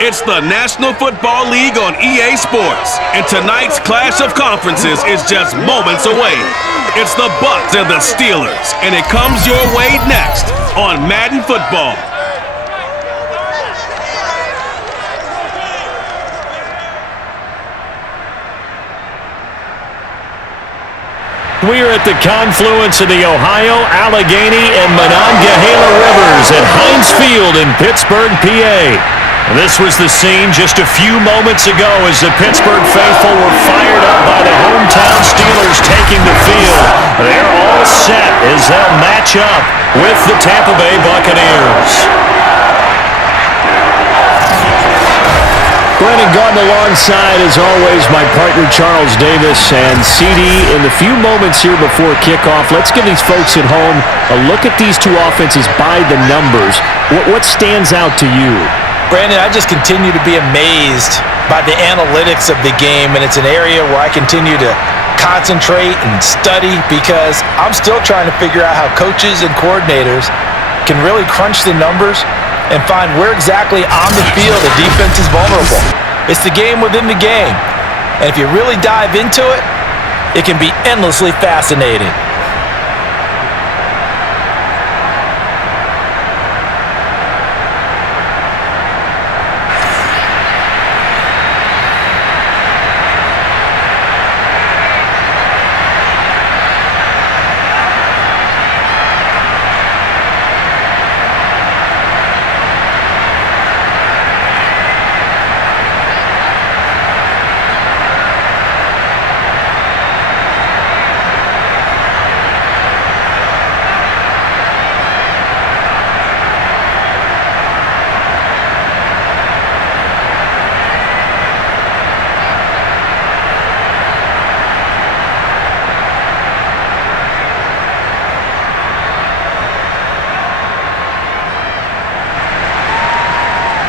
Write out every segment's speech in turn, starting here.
It's the National Football League on EA Sports, and tonight's clash of conferences is just moments away. It's the BUCS and the Steelers, and it comes your way next on Madden Football. We are at the confluence of the Ohio, Allegheny, and Monongahela Rivers at Heinz Field in Pittsburgh, PA. This was the scene just a few moments ago as the Pittsburgh faithful were fired up by the hometown Steelers taking the field. They're all set as they'll match up with the Tampa Bay Buccaneers. Brennan Gordon alongside, as always, my partner Charles Davis. And CD, in the few moments here before kickoff, let's give these folks at home a look at these two offenses by the numbers. What stands out to you? Brandon, I just continue to be amazed by the analytics of the game, and it's an area where I continue to concentrate and study because I'm still trying to figure out how coaches and coordinators can really crunch the numbers and find where exactly on the field the defense is vulnerable. It's the game within the game. And if you really dive into it, it can be endlessly fascinating.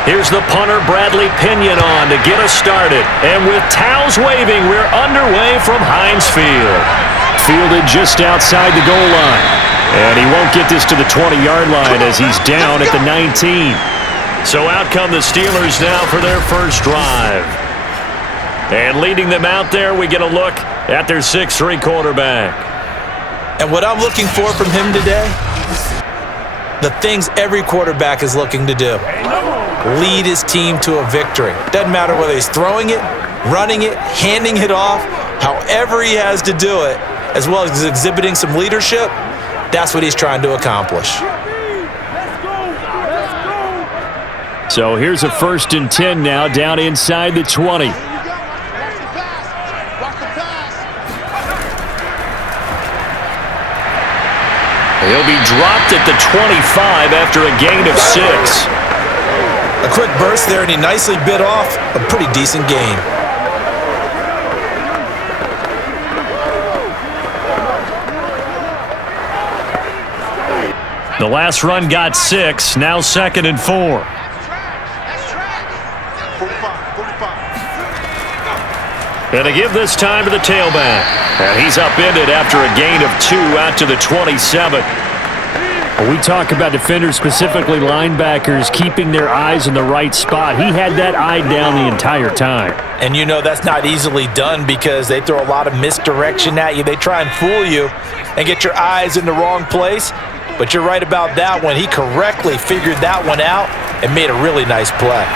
Here's the punter, Bradley Pinion, on to get us started. And with towels waving, we're underway from Heinz Field. Fielded just outside the goal line. And he won't get this to the 20-yard line as he's down at the 19. So out come the Steelers now for their first drive. And leading them out there, we get a look at their 6'3" quarterback. And what I'm looking for from him today, the things every quarterback is looking to do. Lead his team to a victory. Doesn't matter whether he's throwing it, running it, handing it off, however he has to do it, as well as exhibiting some leadership, that's what he's trying to accomplish. So here's a 1st and 10 now, down inside the 20. He'll be dropped at the 25 after a gain of 6. A quick burst there, and he nicely bit off a pretty decent gain. The last run got 6, now 2nd and 4. And to give this time to the tailback. And he's upended after a gain of 2 out to the 27. We talk about defenders, specifically linebackers, keeping their eyes in the right spot. He had that eye down the entire time. And you know that's not easily done because they throw a lot of misdirection at you. They try and fool you and get your eyes in the wrong place. But you're right about that one. He correctly figured that one out and made a really nice play.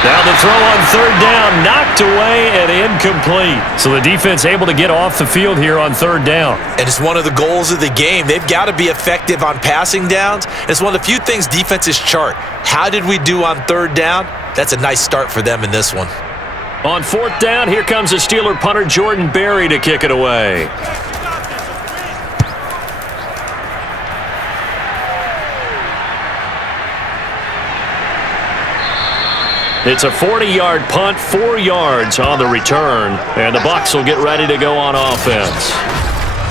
Now the throw on 3rd down, knocked away and incomplete. So the defense able to get off the field here on 3rd down. And it's one of the goals of the game. They've got to be effective on passing downs. It's one of the few things defenses chart. How did we do on 3rd down? That's a nice start for them in this one. On 4th down, here comes the Steeler punter Jordan Berry to kick it away. It's a 40-yard punt, 4 yards on the return, and the Bucs will get ready to go on offense.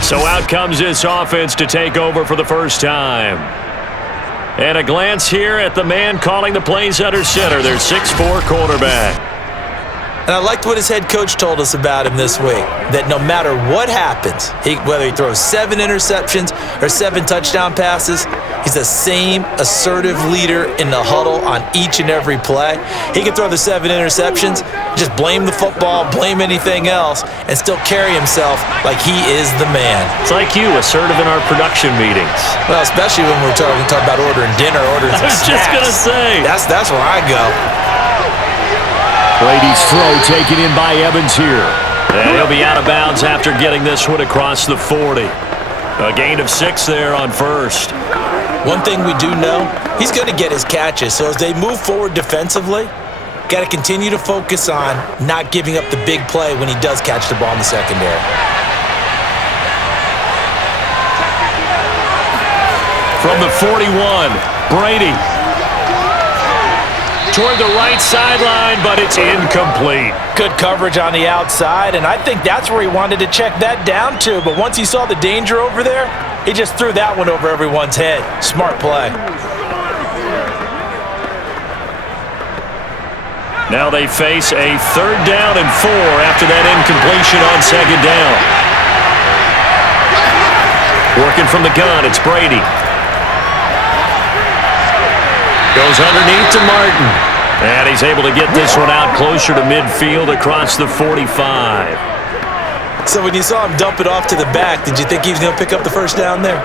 So out comes this offense to take over for the first time. And a glance here at the man calling the plays under center, their 6'4" quarterback. And I liked what his head coach told us about him this week, that no matter what happens, whether he throws 7 interceptions or 7 touchdown passes, he's the same assertive leader in the huddle on each and every play. He can throw the 7 interceptions, just blame the football, blame anything else, and still carry himself like he is the man. It's like you, assertive in our production meetings. Well, especially when we're talking about ordering dinner, ordering some snacks. I was just going to say. That's where I go. Brady's throw taken in by Evans here. And he'll be out of bounds after getting this one across the 40. A gain of 6 there on first. One thing we do know, he's going to get his catches. So as they move forward defensively, got to continue to focus on not giving up the big play when he does catch the ball in the secondary. From the 41, Brady. Toward the right sideline, but it's incomplete. Good coverage on the outside, and I think that's where he wanted to check that down to. But once he saw the danger over there, he just threw that one over everyone's head. Smart play. Now they face a 3rd down and 4 after that incompletion on 2nd down. Working from the gun, it's Brady. Goes underneath to Martin. And he's able to get this one out closer to midfield across the 45. So when you saw him dump it off to the back, did you think he was going to pick up the 1st down there?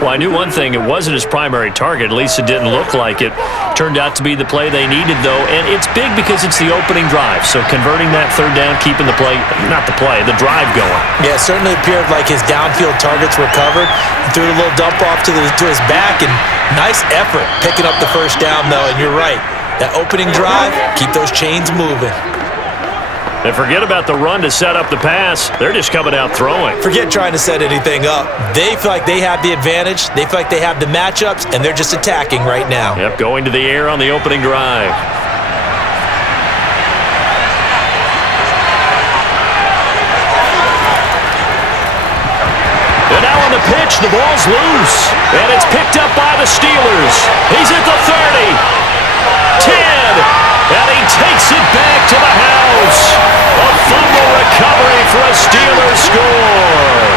Well, I knew one thing. It wasn't his primary target. At least it didn't look like it. Turned out to be the play they needed, though. And it's big because it's the opening drive. So converting that 3rd down, keeping the play, not the play, the drive going. Yeah, it certainly appeared like his downfield targets were covered. He threw a little dump off to his back, and nice effort picking up the 1st down, though. And you're right. That opening drive, keep those chains moving. And forget about the run to set up the pass. They're just coming out throwing. Forget trying to set anything up. They feel like they have the advantage. They feel like they have the matchups, and they're just attacking right now. Yep, going to the air on the opening drive. And now on the pitch, the ball's loose. And it's picked up by the Steelers. He's at the 30. 10. And he takes it back to the house. A fumble recovery for a Steelers score.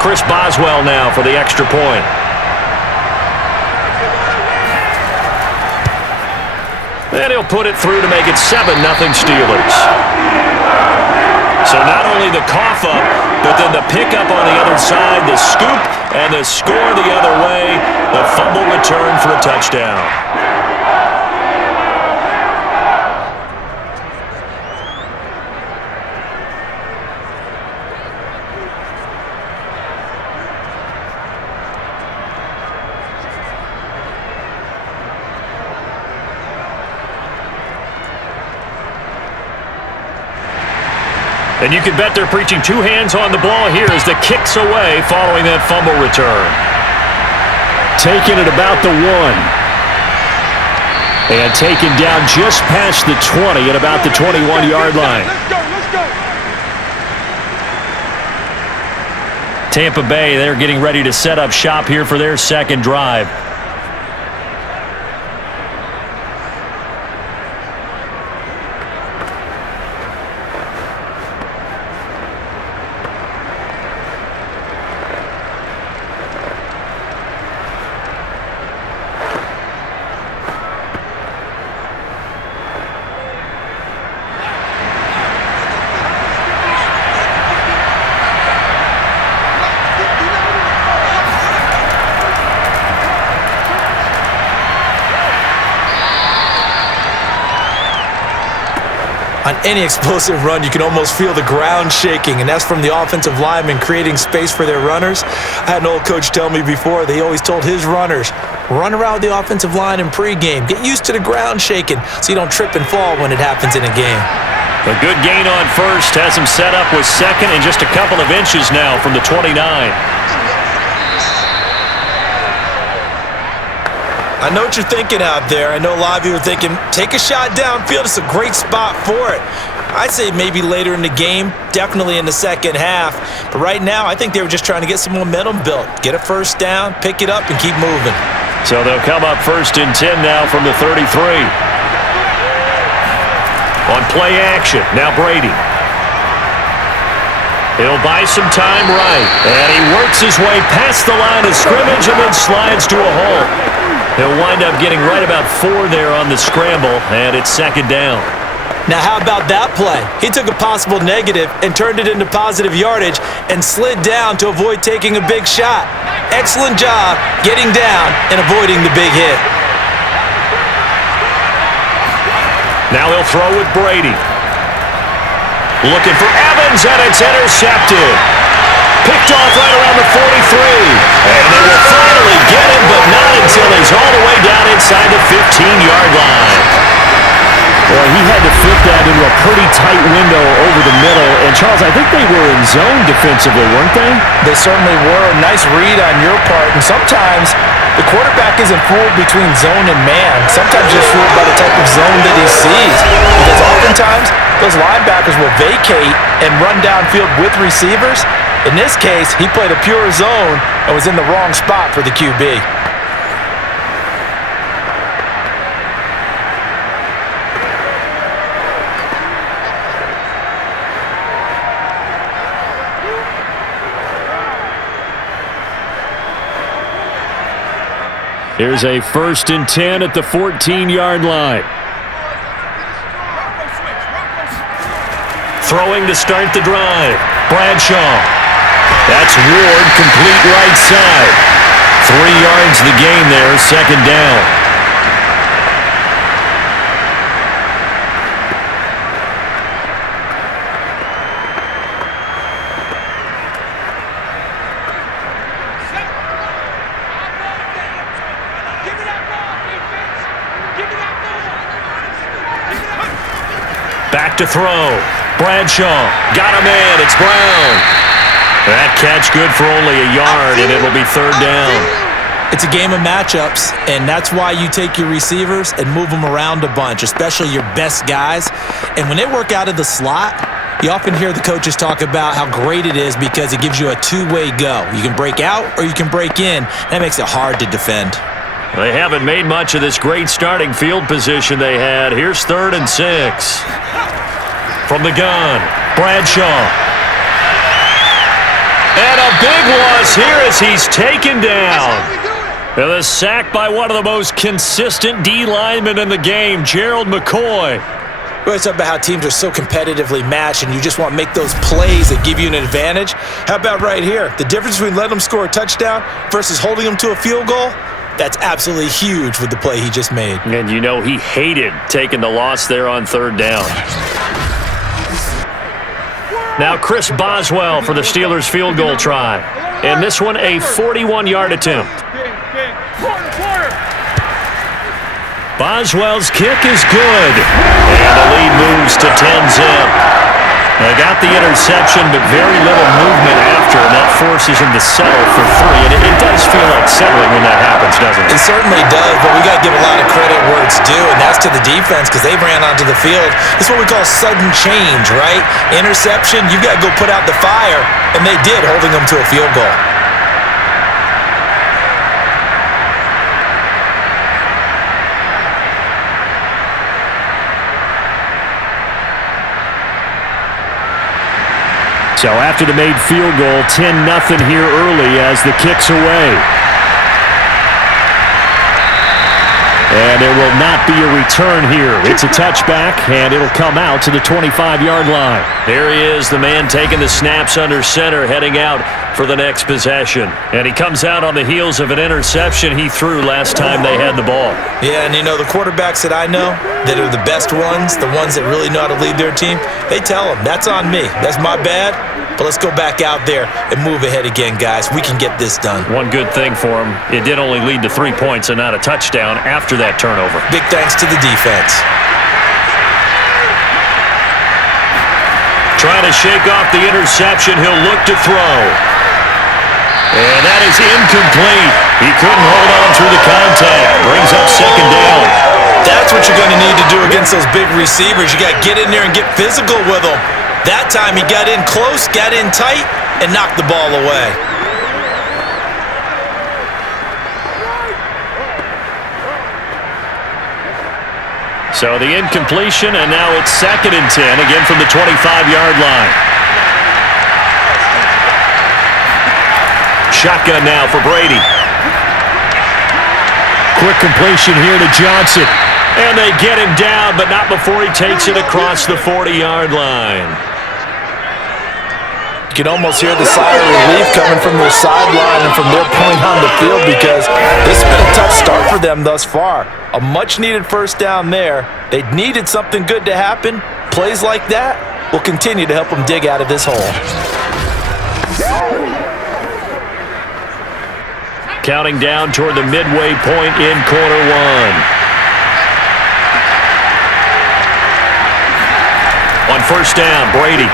Chris Boswell now for the extra point. And he'll put it through to make it 7-0 Steelers. So not only the cough up, but then the pickup on the other side, the scoop, and the score the other way. The fumble return for a touchdown. And you can bet they're preaching 2 hands on the ball here as the kick's away following that fumble return. Taking it about the 1. And taken down just past the 20 at about the 21-yard line. Tampa Bay, they're getting ready to set up shop here for their 2nd drive. On any explosive run, you can almost feel the ground shaking, and that's from the offensive linemen creating space for their runners. I had an old coach tell me before, they always told his runners, run around with the offensive line in pregame. Get used to the ground shaking so you don't trip and fall when it happens in a game. A good gain on first has him set up with 2nd and just a couple of inches now from the 29. I know what you're thinking out there. I know a lot of you are thinking, take a shot downfield. It's a great spot for it. I'd say maybe later in the game, definitely in the second half. But right now, I think they were just trying to get some momentum built. Get a first down, pick it up, and keep moving. So they'll come up 1st and 10 now from the 33. On play action, now Brady. He'll buy some time right. And he works his way past the line of scrimmage and then slides to a hole. He'll wind up getting right about 4 there on the scramble, and it's 2nd down. Now, how about that play? He took a possible negative and turned it into positive yardage and slid down to avoid taking a big shot. Excellent job getting down and avoiding the big hit. Now he'll throw with Brady. Looking for Evans, and it's intercepted. Picked off right around the 43. And they will finally get him, but not until he's all the way down inside the 15-yard line. Well, he had to fit that into a pretty tight window over the middle. And, Charles, I think they were in zone defensively, weren't they? They certainly were. A nice read on your part. And sometimes the quarterback isn't fooled between zone and man. Sometimes you're fooled by the type of zone that he sees. Because oftentimes those linebackers will vacate and run downfield with receivers. In this case, he played a pure zone and was in the wrong spot for the QB. Here's a 1st and 10 at the 14-yard line. Throwing to start the drive. Bradshaw. That's Ward, complete right side. 3 yards the gain there, 2nd down. Back to throw. Bradshaw. Got him in. It's Brown. That catch good for only a yard, and it'll be 3rd down. It's a game of matchups, and that's why you take your receivers and move them around a bunch, especially your best guys. And when they work out of the slot, you often hear the coaches talk about how great it is because it gives you a two-way go. You can break out or you can break in. That makes it hard to defend. They haven't made much of this great starting field position they had. Here's 3rd and 6. From the gun, Bradshaw. And a big loss here as he's taken down. And a sack by one of the most consistent D linemen in the game, Gerald McCoy. We always talk about how teams are so competitively matched and you just want to make those plays that give you an advantage. How about right here? The difference between letting them score a touchdown versus holding them to a field goal? That's absolutely huge with the play he just made. And you know he hated taking the loss there on 3rd down. Now Chris Boswell for the Steelers field goal try. And this one a 41-yard attempt. Boswell's kick is good. And the lead moves to 10-zip. They got the interception, but very little movement after, and that forces him to settle for 3. And it does feel like settling when that happens, doesn't it? It certainly does, but we got to give a lot of credit where it's due, and that's to the defense because they ran onto the field. It's what we call sudden change, right? Interception, you've got to go put out the fire, and they did, holding them to a field goal. So after the made field goal, 10-0 here early as the kick's away. And there will not be a return here. It's a touchback, and it'll come out to the 25-yard line. There he is, the man taking the snaps under center, heading out for the next possession. And he comes out on the heels of an interception he threw last time they had the ball. Yeah, and you know, the quarterbacks that I know that are the best ones, the ones that really know how to lead their team, they tell them, that's on me. That's my bad. But let's go back out there and move ahead again, guys. We can get this done. One good thing for him, it did only lead to 3 points and not a touchdown after that turnover. Big thanks to the defense. Trying to shake off the interception, he'll look to throw. And that is incomplete. He couldn't hold on through the contact. Brings up 2nd down. That's what you're going to need to do against against those big receivers. You got to get in there and get physical with them. That time he got in close, got in tight, and knocked the ball away. So the incompletion, and now it's 2nd and 10, again from the 25-yard line. Shotgun now for Brady. Quick completion here to Johnson. And they get him down, but not before he takes it across the 40-yard line. You can almost hear the sigh of relief coming from their sideline and from their point on the field, because this has been a tough start for them thus far. A much-needed first down there. They needed something good to happen. Plays like that will continue to help them dig out of this hole. Counting down toward the midway point in quarter one. On first down, Brady.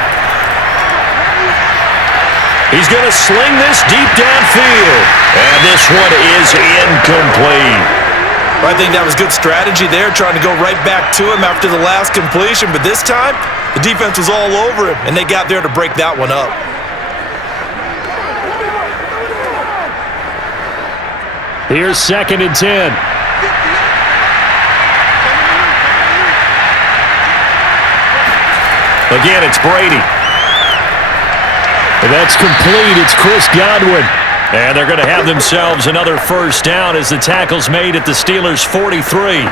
He's going to sling this deep downfield. And this one is incomplete. I think that was good strategy there, trying to go right back to him after the last completion. But this time, the defense was all over him, and they got there to break that one up. Here's 2nd and 10. Again, it's Brady. And that's complete. It's Chris Godwin. And they're going to have themselves another first down as the tackle's made at the Steelers' 43.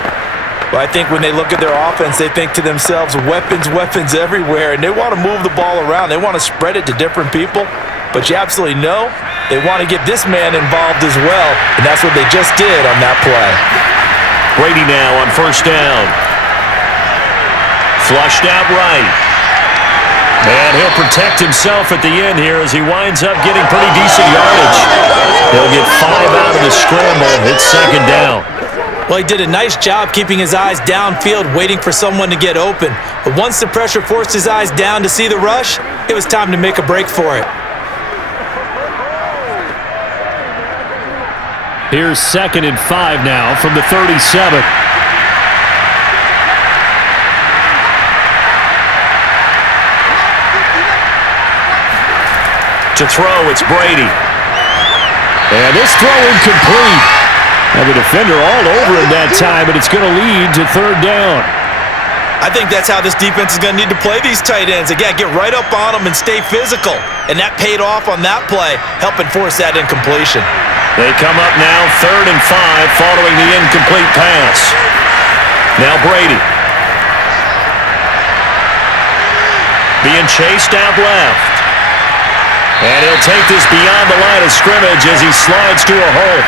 Well, I think when they look at their offense, they think to themselves, weapons, weapons everywhere, and they want to move the ball around. They want to spread it to different people. But you absolutely know they want to get this man involved as well, and that's what they just did on that play. Brady now on first down. Flushed out right. And he'll protect himself at the end here as he winds up getting pretty decent yardage. He'll get 5 out of the scramble. It's 2nd down. Well, he did a nice job keeping his eyes downfield, waiting for someone to get open. But once the pressure forced his eyes down to see the rush, it was time to make a break for it. Here's 2nd and 5 now from the 37. To throw, it's Brady. And this throw incomplete. Now the defender all over him that time, but it's going to lead to 3rd down. I think that's how this defense is going to need to play these tight ends. They got to get right up on them and stay physical. And that paid off on that play, helping force that incompletion. They come up now 3rd and 5 following the incomplete pass. Now Brady. Being chased out left. And he'll take this beyond the line of scrimmage as he slides to a hole.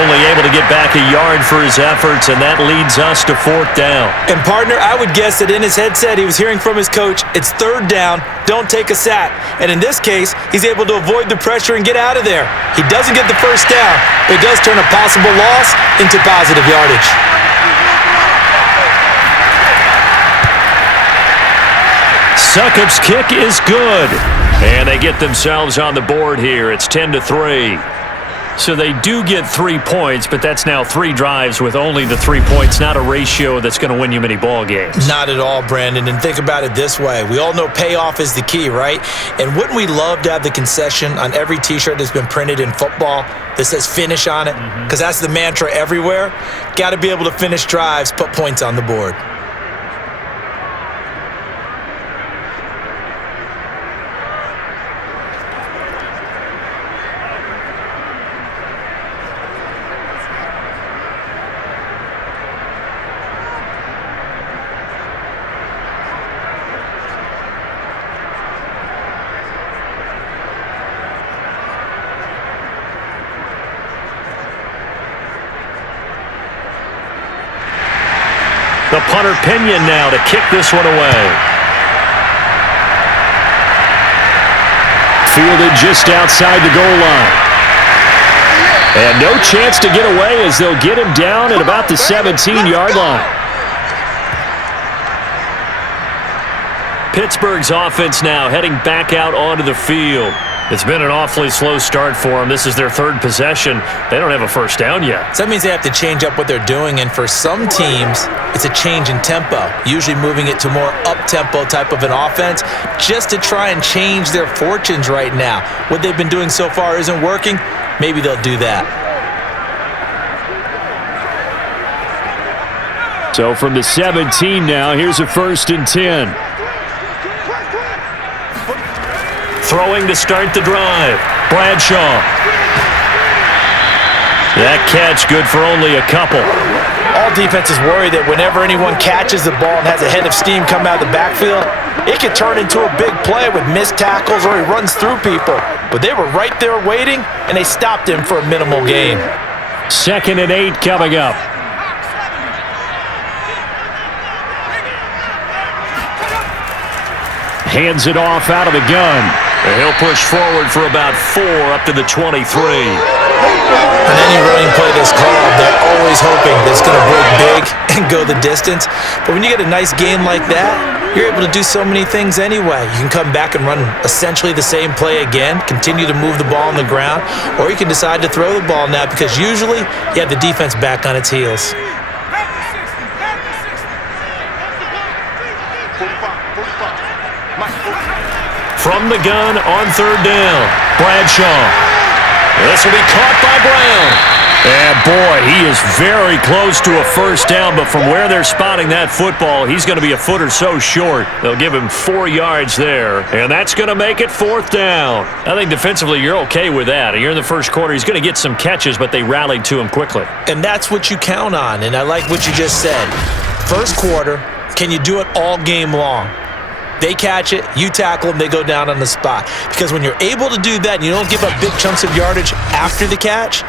Only able to get back a yard for his efforts, and that leads us to 4th down. And partner, I would guess that in his headset he was hearing from his coach, it's 3rd down, don't take a sack. And in this case, he's able to avoid the pressure and get out of there. He doesn't get the first down, but it does turn a possible loss into positive yardage. Succop's kick is good. And they get themselves on the board here. It's 10-3. So they do get 3 points, but that's now 3 drives with only the 3 points, not a ratio that's going to win you many ball games. Not at all, Brandon. And think about it this way. We all know payoff is the key, right? And wouldn't we love to have the concession on every T-shirt that's been printed in football that says finish on it? Because that's the mantra everywhere. Got to be able to finish drives, put points on the board. The punter Pinion now to kick this one away. Fielded just outside the goal line. And no chance to get away as they'll get him down at about the 17-yard line. Pittsburgh's offense now heading back out onto the field. It's been an awfully slow start for them. This is their third possession. They don't have a first down yet. So that means they have to change up what they're doing, and for some teams, it's a change in tempo, usually moving it to more up-tempo type of an offense just to try and change their fortunes right now. What they've been doing so far isn't working. Maybe they'll do that. So from the 17 now, here's a 1st and 10. Throwing to start the drive. Bradshaw. That catch good for only a couple. All defenses worry that whenever anyone catches the ball and has a head of steam come out of the backfield, it could turn into a big play with missed tackles or he runs through people. But they were right there waiting, and they stopped him for a minimal gain. 2nd and 8 coming up. Hands it off out of the gun. And he'll push forward for about 4 up to the 23. On any running play that's called, they're always hoping that it's going to break big and go the distance. But when you get a nice game like that, you're able to do so many things anyway. You can come back and run essentially the same play again, continue to move the ball on the ground, or you can decide to throw the ball now because usually you have the defense back on its heels. From the gun on 3rd down, Bradshaw. This will be caught by Brown. And boy, he is very close to a first down, but from where they're spotting that football, he's going to be a foot or so short. They'll give him 4 yards there, and that's going to make it 4th down. I think defensively you're okay with that. You're in the first quarter. He's going to get some catches, but they rallied to him quickly. And that's what you count on, and I like what you just said. First quarter, can you do it all game long? They catch it, you tackle them, they go down on the spot. Because when you're able to do that and you don't give up big chunks of yardage after the catch,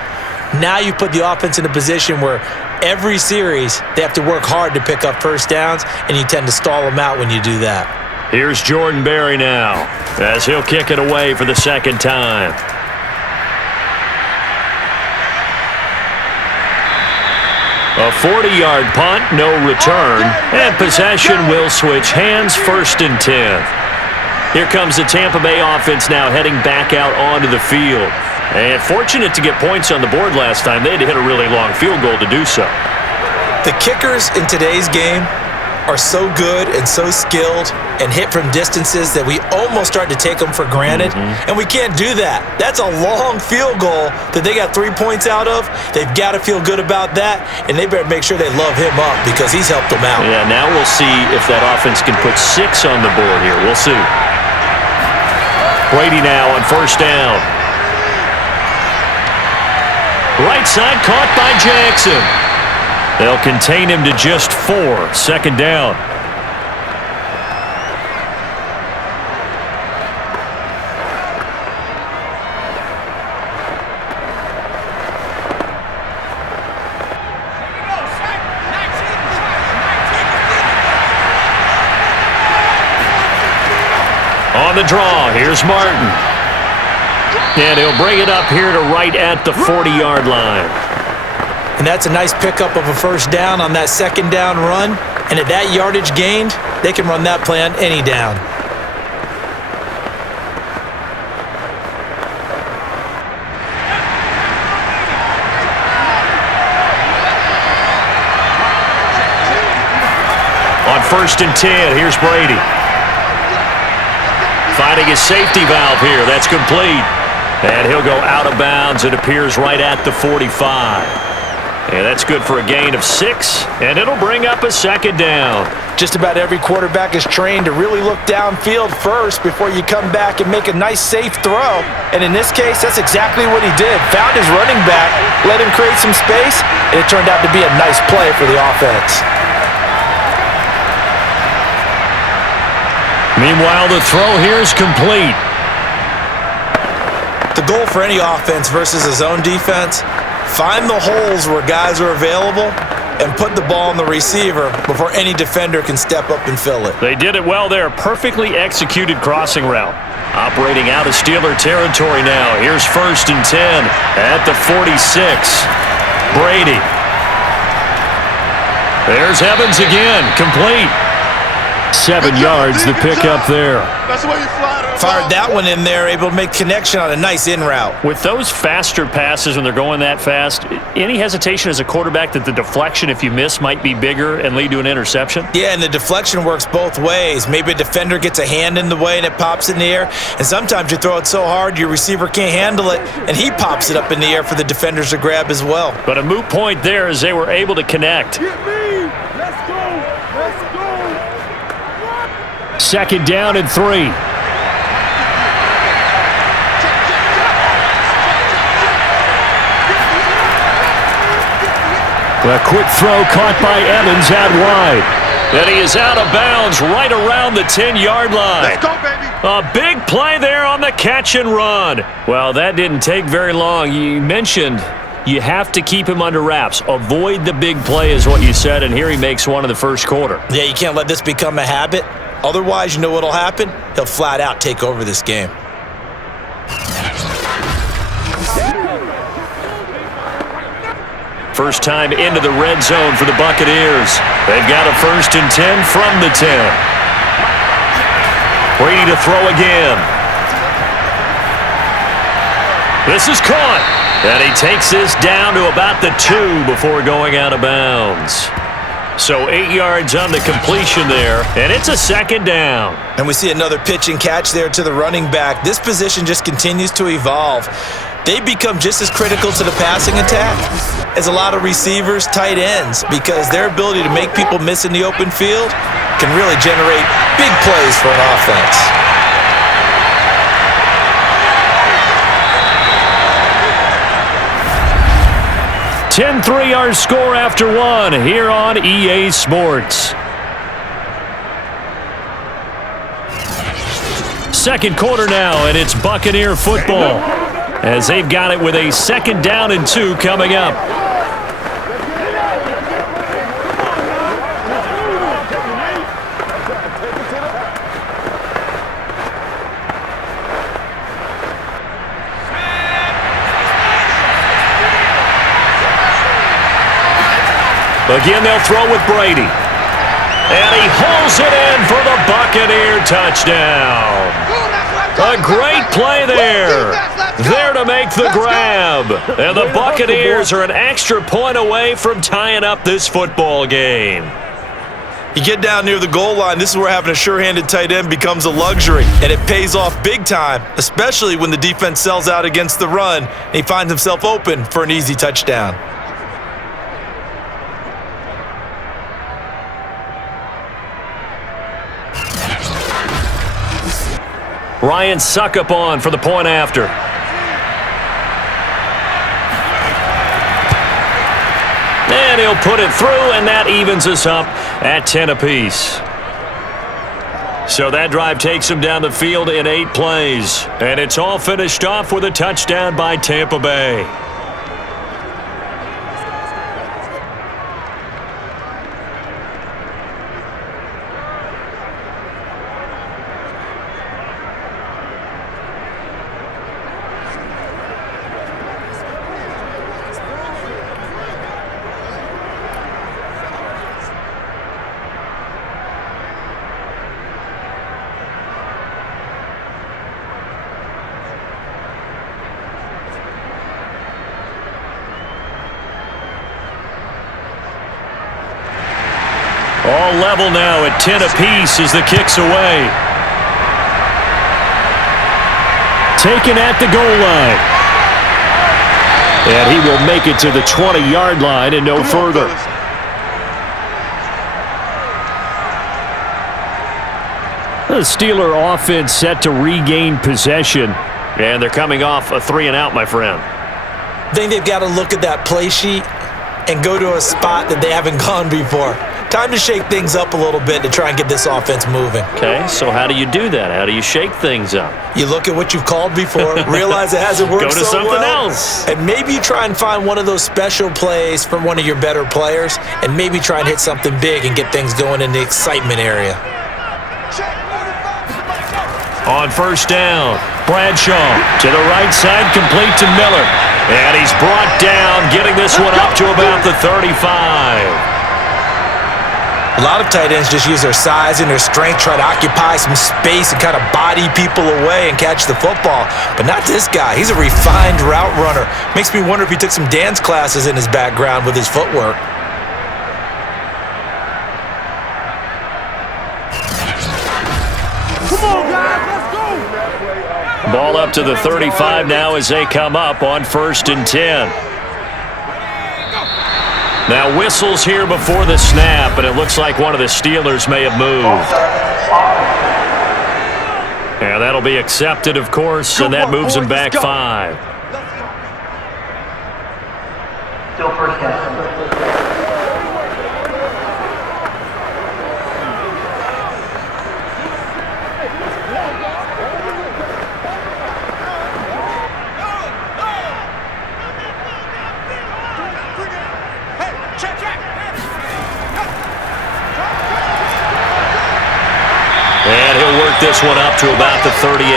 now you put the offense in a position where every series they have to work hard to pick up first downs, and you tend to stall them out when you do that. Here's Jordan Berry now as he'll kick it away for the 2nd time. A 40-yard punt, no return, and possession will switch hands, 1st and 10. Here comes the Tampa Bay offense now heading back out onto the field. And fortunate to get points on the board last time. They had to hit a really long field goal to do so. The kickers in today's game are so good and so skilled and hit from distances that we almost start to take them for granted, and we can't do that. That's a long field goal that they got 3 points out of. They've got to feel good about that, and they better make sure they love him up because he's helped them out. Yeah, now we'll see if that offense can put 6 on the board here. We'll see. Brady now on 1st down. Right side caught by Jackson. They'll contain him to just 4, 2nd down. On the draw, here's Martin. And he'll bring it up here to right at the 40-yard line. And that's a nice pickup of a first down on that 2nd down run. And at that yardage gained, they can run that play on any down. On 1st and 10, here's Brady. Finding his safety valve here. That's complete. And he'll go out of bounds. It appears right at the 45. And that's good for a gain of 6, and it'll bring up a 2nd down. Just about every quarterback is trained to really look downfield first before you come back and make a nice, safe throw. And in this case, that's exactly what he did. Found his running back, let him create some space, and it turned out to be a nice play for the offense. Meanwhile, the throw here is complete. The goal for any offense versus a zone defense, find the holes where guys are available and put the ball on the receiver before any defender can step up and fill it. They did it well there. Perfectly executed crossing route. Operating out of Steeler territory now. Here's 1st and 10 at the 46. Brady. There's Evans again. Complete. 7 yards, the pickup there. That's where you fly. Fired that one in there, able to make connection on a nice in route. With those faster passes when they're going that fast, any hesitation as a quarterback that the deflection, if you miss, might be bigger and lead to an interception? Yeah, and the deflection works both ways. Maybe a defender gets a hand in the way and it pops in the air, and sometimes you throw it so hard your receiver can't handle it, and he pops it up in the air for the defenders to grab as well. But a moot point there as they were able to connect. Let's go. Let's go. 2nd down and 3. A quick throw caught by Evans out wide. And he is out of bounds right around the 10-yard line. Let's go, baby. A big play there on the catch and run. Well, that didn't take very long. You mentioned you have to keep him under wraps. Avoid the big play is what you said, and here he makes one in the first quarter. Yeah, you can't let this become a habit. Otherwise, you know what'll happen? He'll flat out take over this game. First time into the red zone for the Buccaneers. They've got a 1st and 10 from the 10. Brady to throw again. This is caught. And he takes this down to about the 2 before going out of bounds. So 8 yards on the completion there, and it's a 2nd down. And we see another pitch and catch there to the running back. This position just continues to evolve. They become just as critical to the passing attack as a lot of receivers, tight ends, because their ability to make people miss in the open field can really generate big plays for an offense. our score after 1 here on EA Sports. 2nd quarter now, and it's Buccaneer football as they've got it with a 2nd down and 2 coming up. Again, they'll throw with Brady. And he hauls it in for the Buccaneer touchdown. A great play there. There to make the grab. And the Buccaneers are an extra point away from tying up this football game. You get down near the goal line, this is where having a sure-handed tight end becomes a luxury, and it pays off big time, especially when the defense sells out against the run, and he finds himself open for an easy touchdown. Ryan Suckup on for the point after. And he'll put it through, and that evens us up at 10 apiece. So that drive takes him down the field in 8 plays. And it's all finished off with a touchdown by Tampa Bay. All level now at 10 apiece as the kick's away. Taken at the goal line. And he will make it to the 20-yard line and no further. The Steeler offense set to regain possession. And they're coming off a 3-and-out, my friend. I think they've got to look at that play sheet and go to a spot that they haven't gone before. Time to shake things up a little bit to try and get this offense moving. Okay, so how do you do that? How do you shake things up? You look at what you've called before, realize it hasn't worked Go to so something well, else. and maybe you try and find one of those special plays from one of your better players, and maybe try and hit something big and get things going in the excitement area. On 1st down, Bradshaw to the right side, complete to Miller. And he's brought down, getting this one up to about the 35. A lot of tight ends just use their size and their strength, try to occupy some space and kind of body people away and catch the football. But not this guy. He's a refined route runner. Makes me wonder if he took some dance classes in his background with his footwork. Come on, guys, let's go. Ball up to the 35 now as they come up on 1st and 10. Now whistles here before the snap, and it looks like one of the Steelers may have moved. Yeah, that'll be accepted, of course, and that moves them back 5. Still first down. And he'll work this one up to about the 38.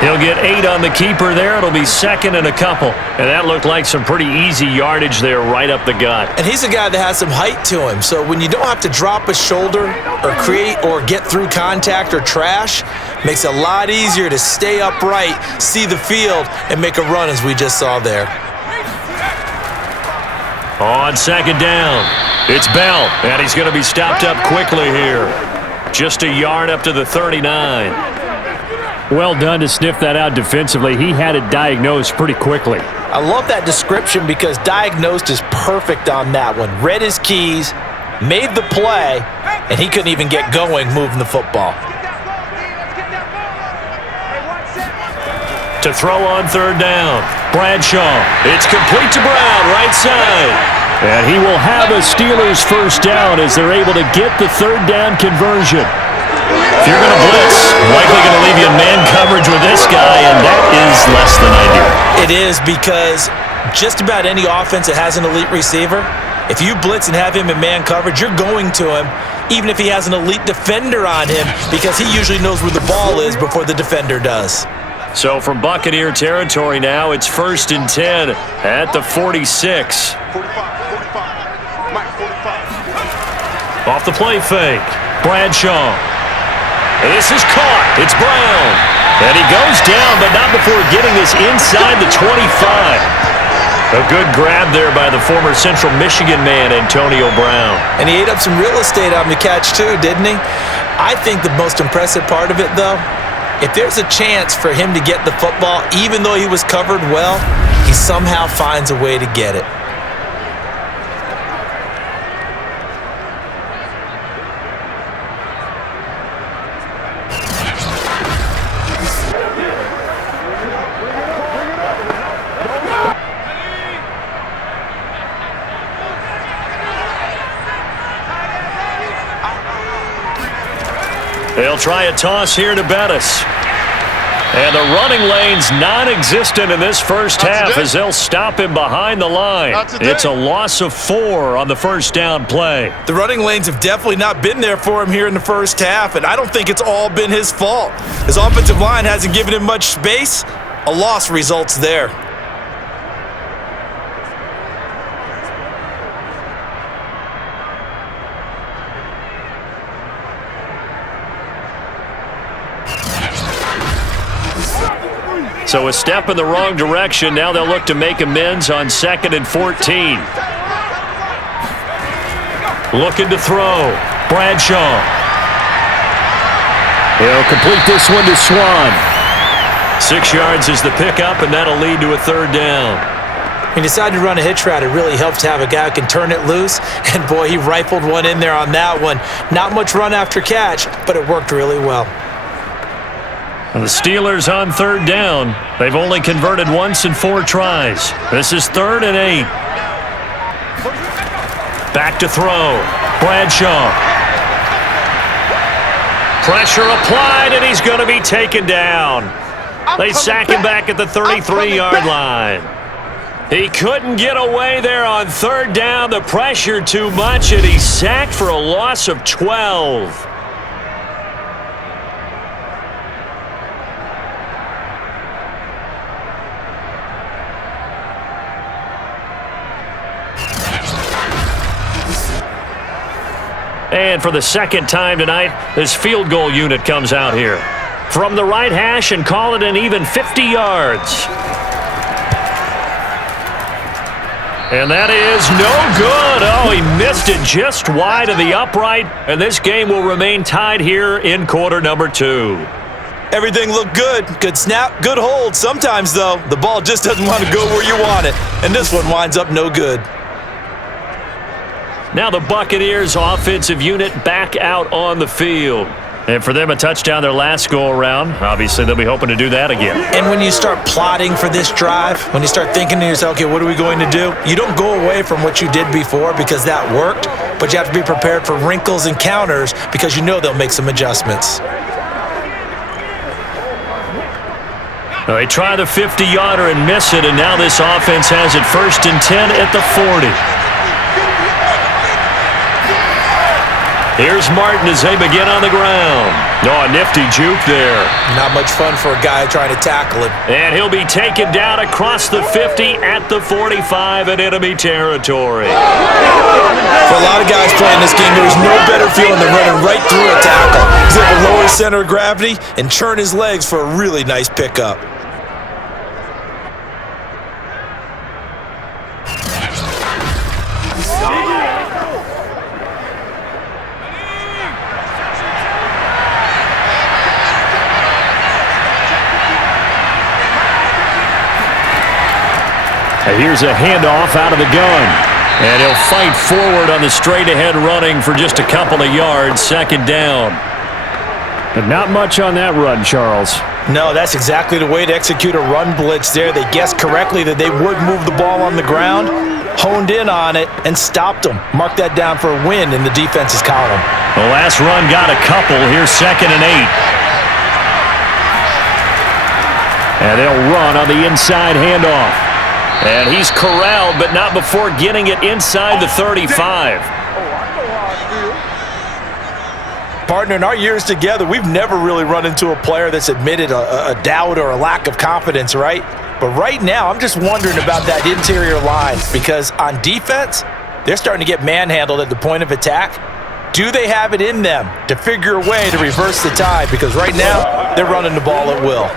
He'll get 8 on the keeper there. It'll be 2nd and a couple. And that looked like some pretty easy yardage there right up the gut. And he's a guy that has some height to him. So when you don't have to drop a shoulder or create or get through contact or trash, makes it a lot easier to stay upright, see the field, and make a run as we just saw there. On 2nd down, it's Bell. And he's going to be stopped up quickly here. Just a yard up to the 39. Well done to sniff that out defensively. He had it diagnosed pretty quickly. I love that description because diagnosed is perfect on that one. Read his keys, made the play, and he couldn't even get going moving the football. To throw on 3rd down, Bradshaw. It's complete to Brown, right side. And he will have a Steelers first down as they're able to get the 3rd down conversion. If you're going to blitz, likely going to leave you in man coverage with this guy, and that is less than ideal. It is because just about any offense that has an elite receiver, if you blitz and have him in man coverage, you're going to him, even if he has an elite defender on him, because he usually knows where the ball is before the defender does. So from Buccaneer territory now, it's 1st and 10 at the 46. 45. Mike, 45. Off the play fake, Bradshaw. This is caught. It's Brown. And he goes down, but not before getting this inside the 25. A good grab there by the former Central Michigan man, Antonio Brown. And he ate up some real estate on the catch too, didn't he? I think the most impressive part of it, though, if there's a chance for him to get the football, even though he was covered well, he somehow finds a way to get it. They'll try a toss here to Bettis. And the running lane's non-existent in this first half as they'll stop him behind the line. It's a loss of 4 on the first down play. The running lanes have definitely not been there for him here in the first half, and I don't think it's all been his fault. His offensive line hasn't given him much space. A loss results there. So a step in the wrong direction. Now they'll look to make amends on 2nd and 14. Looking to throw. Bradshaw. He'll complete this one to Swan. 6 yards is the pickup, and that'll lead to a 3rd down. He decided to run a hitch route. It really helps to have a guy who can turn it loose. And boy, he rifled one in there on that one. Not much run after catch, but it worked really well. The Steelers on 3rd down. They've only converted once in 4 tries. This is 3rd and 8. Back to throw. Bradshaw. Pressure applied, and he's going to be taken down. They sack him back at the 33-yard line. He couldn't get away there on 3rd down. The pressure too much, and he's sacked for a loss of 12. And for the second time tonight, this field goal unit comes out here. From the right hash and call it an even 50 yards. And that is no good. Oh, he missed it just wide of the upright. And this game will remain tied here in quarter number 2. Everything looked good. Good snap, good hold. Sometimes, though, the ball just doesn't want to go where you want it. And this one winds up no good. Now the Buccaneers offensive unit back out on the field. And for them, a touchdown their last go-around. Obviously, they'll be hoping to do that again. And when you start plotting for this drive, when you start thinking to yourself, okay, what are we going to do? You don't go away from what you did before because that worked, but you have to be prepared for wrinkles and counters because you know they'll make some adjustments. Well, they try the 50-yarder and miss it, and now this offense has it 1st and 10 at the 40. Here's Martin as they begin on the ground. Oh, a nifty juke there. Not much fun for a guy trying to tackle him. And he'll be taken down across the 50 at the 45 in enemy territory. For a lot of guys playing this game, there's no better feeling than running right through a tackle. He's able to lower his center of gravity and churn his legs for a really nice pickup. Here's a handoff out of the gun. And he'll fight forward on the straight-ahead running for just a couple of yards, 2nd down. But not much on that run, Charles. No, that's exactly the way to execute a run blitz there. They guessed correctly that they would move the ball on the ground, honed in on it, and stopped them. Mark that down for a win in the defense's column. The last run got a couple. Here's 2nd and 8. And they'll run on the inside handoff. And he's corralled, but not before getting it inside the 35. Partner, in our years together, we've never really run into a player that's admitted a doubt or a lack of confidence, right? But right now, I'm just wondering about that interior line because on defense, they're starting to get manhandled at the point of attack. Do they have it in them to figure a way to reverse the tide? Because right now, they're running the ball at will.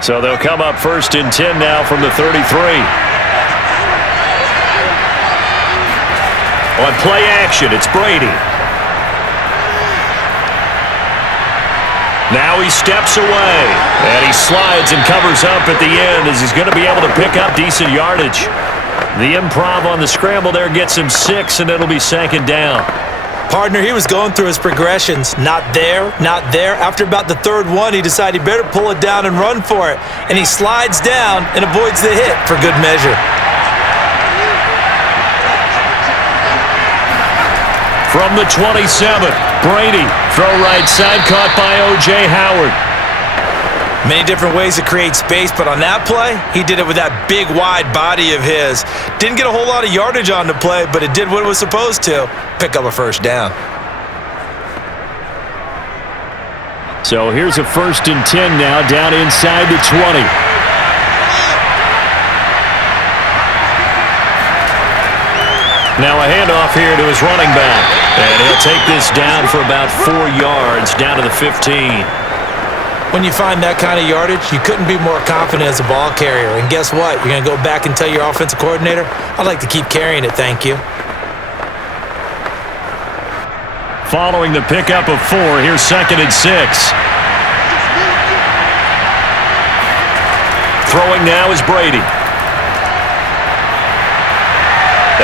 So they'll come up 1st and 10 now from the 33. On play action, it's Brady. Now he steps away, and he slides and covers up at the end as he's going to be able to pick up decent yardage. The improv on the scramble there gets him 6, and it'll be 2nd down. Partner, he was going through his progressions. Not there, not there. After about the 3rd one, he decided he better pull it down and run for it. And he slides down and avoids the hit for good measure. From the 27, Brady. Throw right side, caught by O.J. Howard. Many different ways to create space, but on that play, he did it with that big, wide body of his. Didn't get a whole lot of yardage on the play, but it did what it was supposed to. Pick up a 1st down. So here's a 1st and 10 now down inside the 20. Now a handoff here to his running back. And he'll take this down for about 4 yards down to the 15. When you find that kind of yardage, you couldn't be more confident as a ball carrier. And guess what? You're going to go back and tell your offensive coordinator, I'd like to keep carrying it, thank you. Following the pickup of 4, here's 2nd and 6. Throwing now is Brady.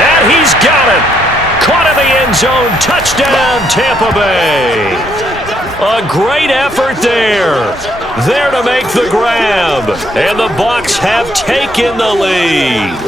And he's got it. Caught in the end zone. Touchdown, Tampa Bay. A great effort there. There to make the grab. And the Bucs have taken the lead.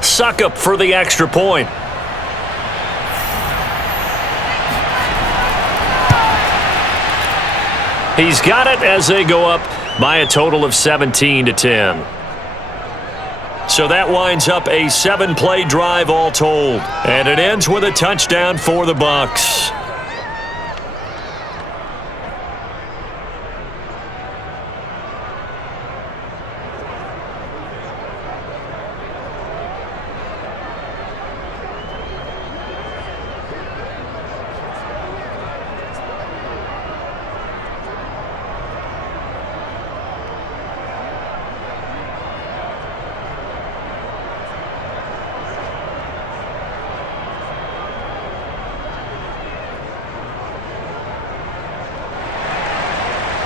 Suckup for the extra point. He's got it as they go up by a total of 17-10. So that winds up a 7-play drive all told. And it ends with a touchdown for the Bucs.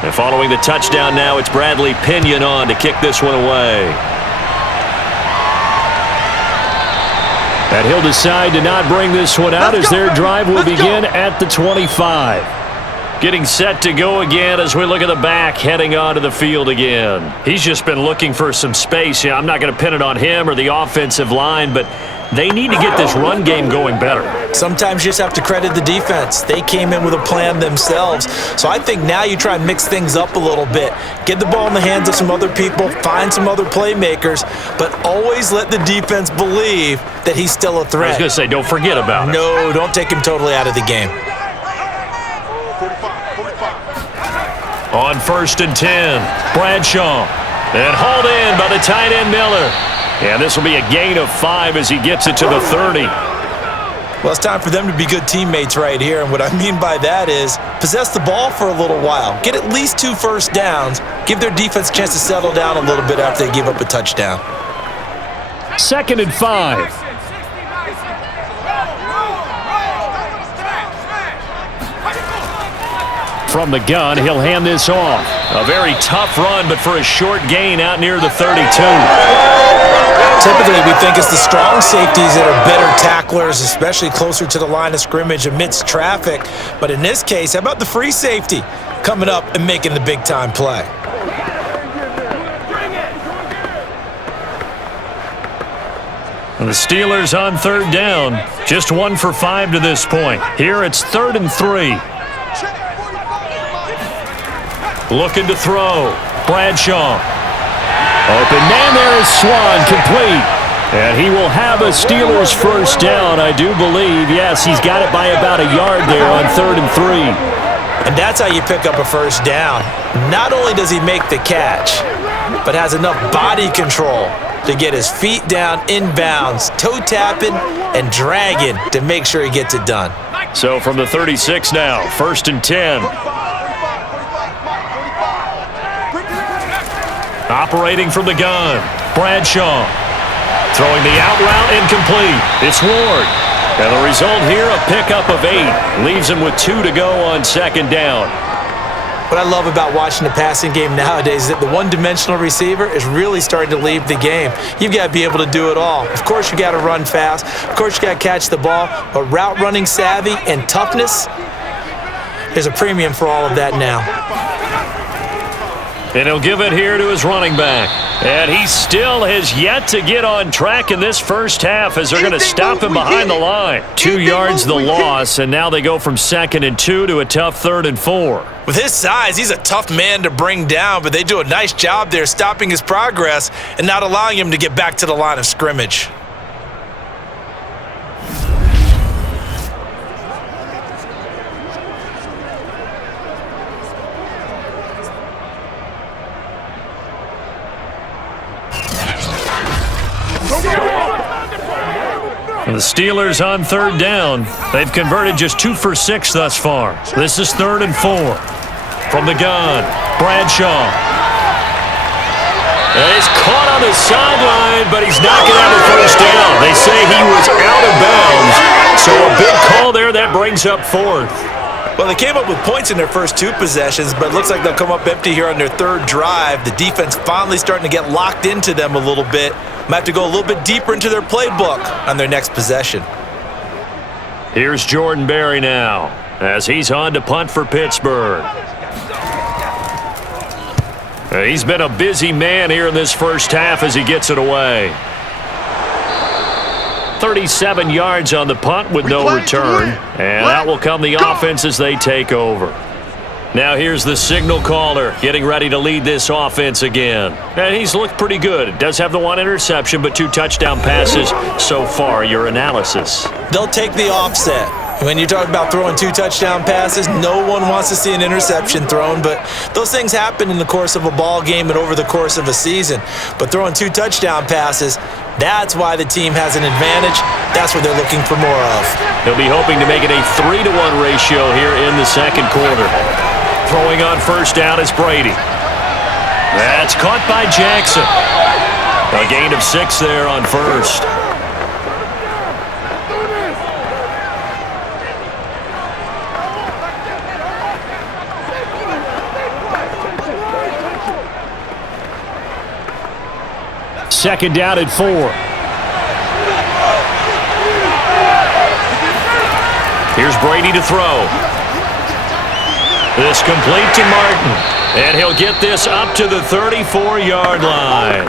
And following the touchdown now, it's Bradley Pinion on to kick this one away. And he'll decide to not bring this one out as their drive will begin at the 25. Getting set to go again as we look at the back heading onto the field again. He's just been looking for some space. Yeah, I'm not going to pin it on him or the offensive line, but they need to get this run game going better. Sometimes you just have to credit the defense. They came in with a plan themselves. So I think now you try and mix things up a little bit. Get the ball in the hands of some other people, find some other playmakers, but always let the defense believe that he's still a threat. I was going to say, don't forget about it. No, don't take him totally out of the game. On 1st and 10, Bradshaw. And hauled in by the tight end Miller. And this will be a gain of 5 as he gets it to the 30. Well, it's time for them to be good teammates right here. And what I mean by that is possess the ball for a little while. Get at least 2 first downs. Give their defense a chance to settle down a little bit after they give up a touchdown. 2nd and 5. From the gun, he'll hand this off. A very tough run, but for a short gain out near the 32. Typically, we think it's the strong safeties that are better tacklers, especially closer to the line of scrimmage amidst traffic. But in this case, how about the free safety coming up and making the big-time play? And the Steelers on 3rd down. Just 1 for 5 to this point. Here it's 3rd and 3. Looking to throw. Bradshaw. Open man there is Swan, complete. And he will have a Steelers first down, I do believe. Yes, he's got it by about a yard there on 3rd and 3. And that's how you pick up a first down. Not only does he make the catch, but has enough body control to get his feet down inbounds, toe tapping and dragging to make sure he gets it done. So from the 36 now, 1st and 10. Operating from the gun, Bradshaw. Throwing the out route incomplete. It's Ward. And the result here, a pickup of 8. Leaves him with 2 to go on 2nd down. What I love about watching the passing game nowadays is that the one-dimensional receiver is really starting to leave the game. You've got to be able to do it all. Of course, you got to run fast. Of course, you got to catch the ball. But route running savvy and toughness, there's a premium for all of that now. And he'll give it here to his running back. And he still has yet to get on track in this first half as they're going to stop him behind the line. 2 yards the loss, and now they go from 2nd and 2 to a tough 3rd and 4. With his size, he's a tough man to bring down, but they do a nice job there stopping his progress and not allowing him to get back to the line of scrimmage. And the Steelers on 3rd down. They've converted just 2 for 6 thus far. This is 3rd and 4. From the gun, Bradshaw. And he's caught on the sideline, but he's not going to have a first down. They say he was out of bounds. So a big call there that brings up 4th. Well, they came up with points in their first 2 possessions, but it looks like they'll come up empty here on their 3rd drive. The defense finally starting to get locked into them a little bit. Might have to go a little bit deeper into their playbook on their next possession. Here's Jordan Berry now as he's on to punt for Pittsburgh. He's been a busy man here in this first half as he gets it away. 37 yards on the punt with no return. And that will come the offense as they take over. Now here's the signal caller getting ready to lead this offense again. And he's looked pretty good. Does have the 1 interception, but 2 touchdown passes so far. Your analysis. They'll take the offset. When you talk about throwing 2 touchdown passes, no one wants to see an interception thrown, but those things happen in the course of a ball game and over the course of a season. But throwing 2 touchdown passes, that's why the team has an advantage. That's what they're looking for more of. He'll be hoping to make it a 3-to-1 ratio here in the second quarter. Throwing on first down is Brady. That's caught by Jackson. A gain of 6 there on first. Second down at 4. Here's Brady to throw. This complete to Martin. And he'll get this up to the 34-yard line.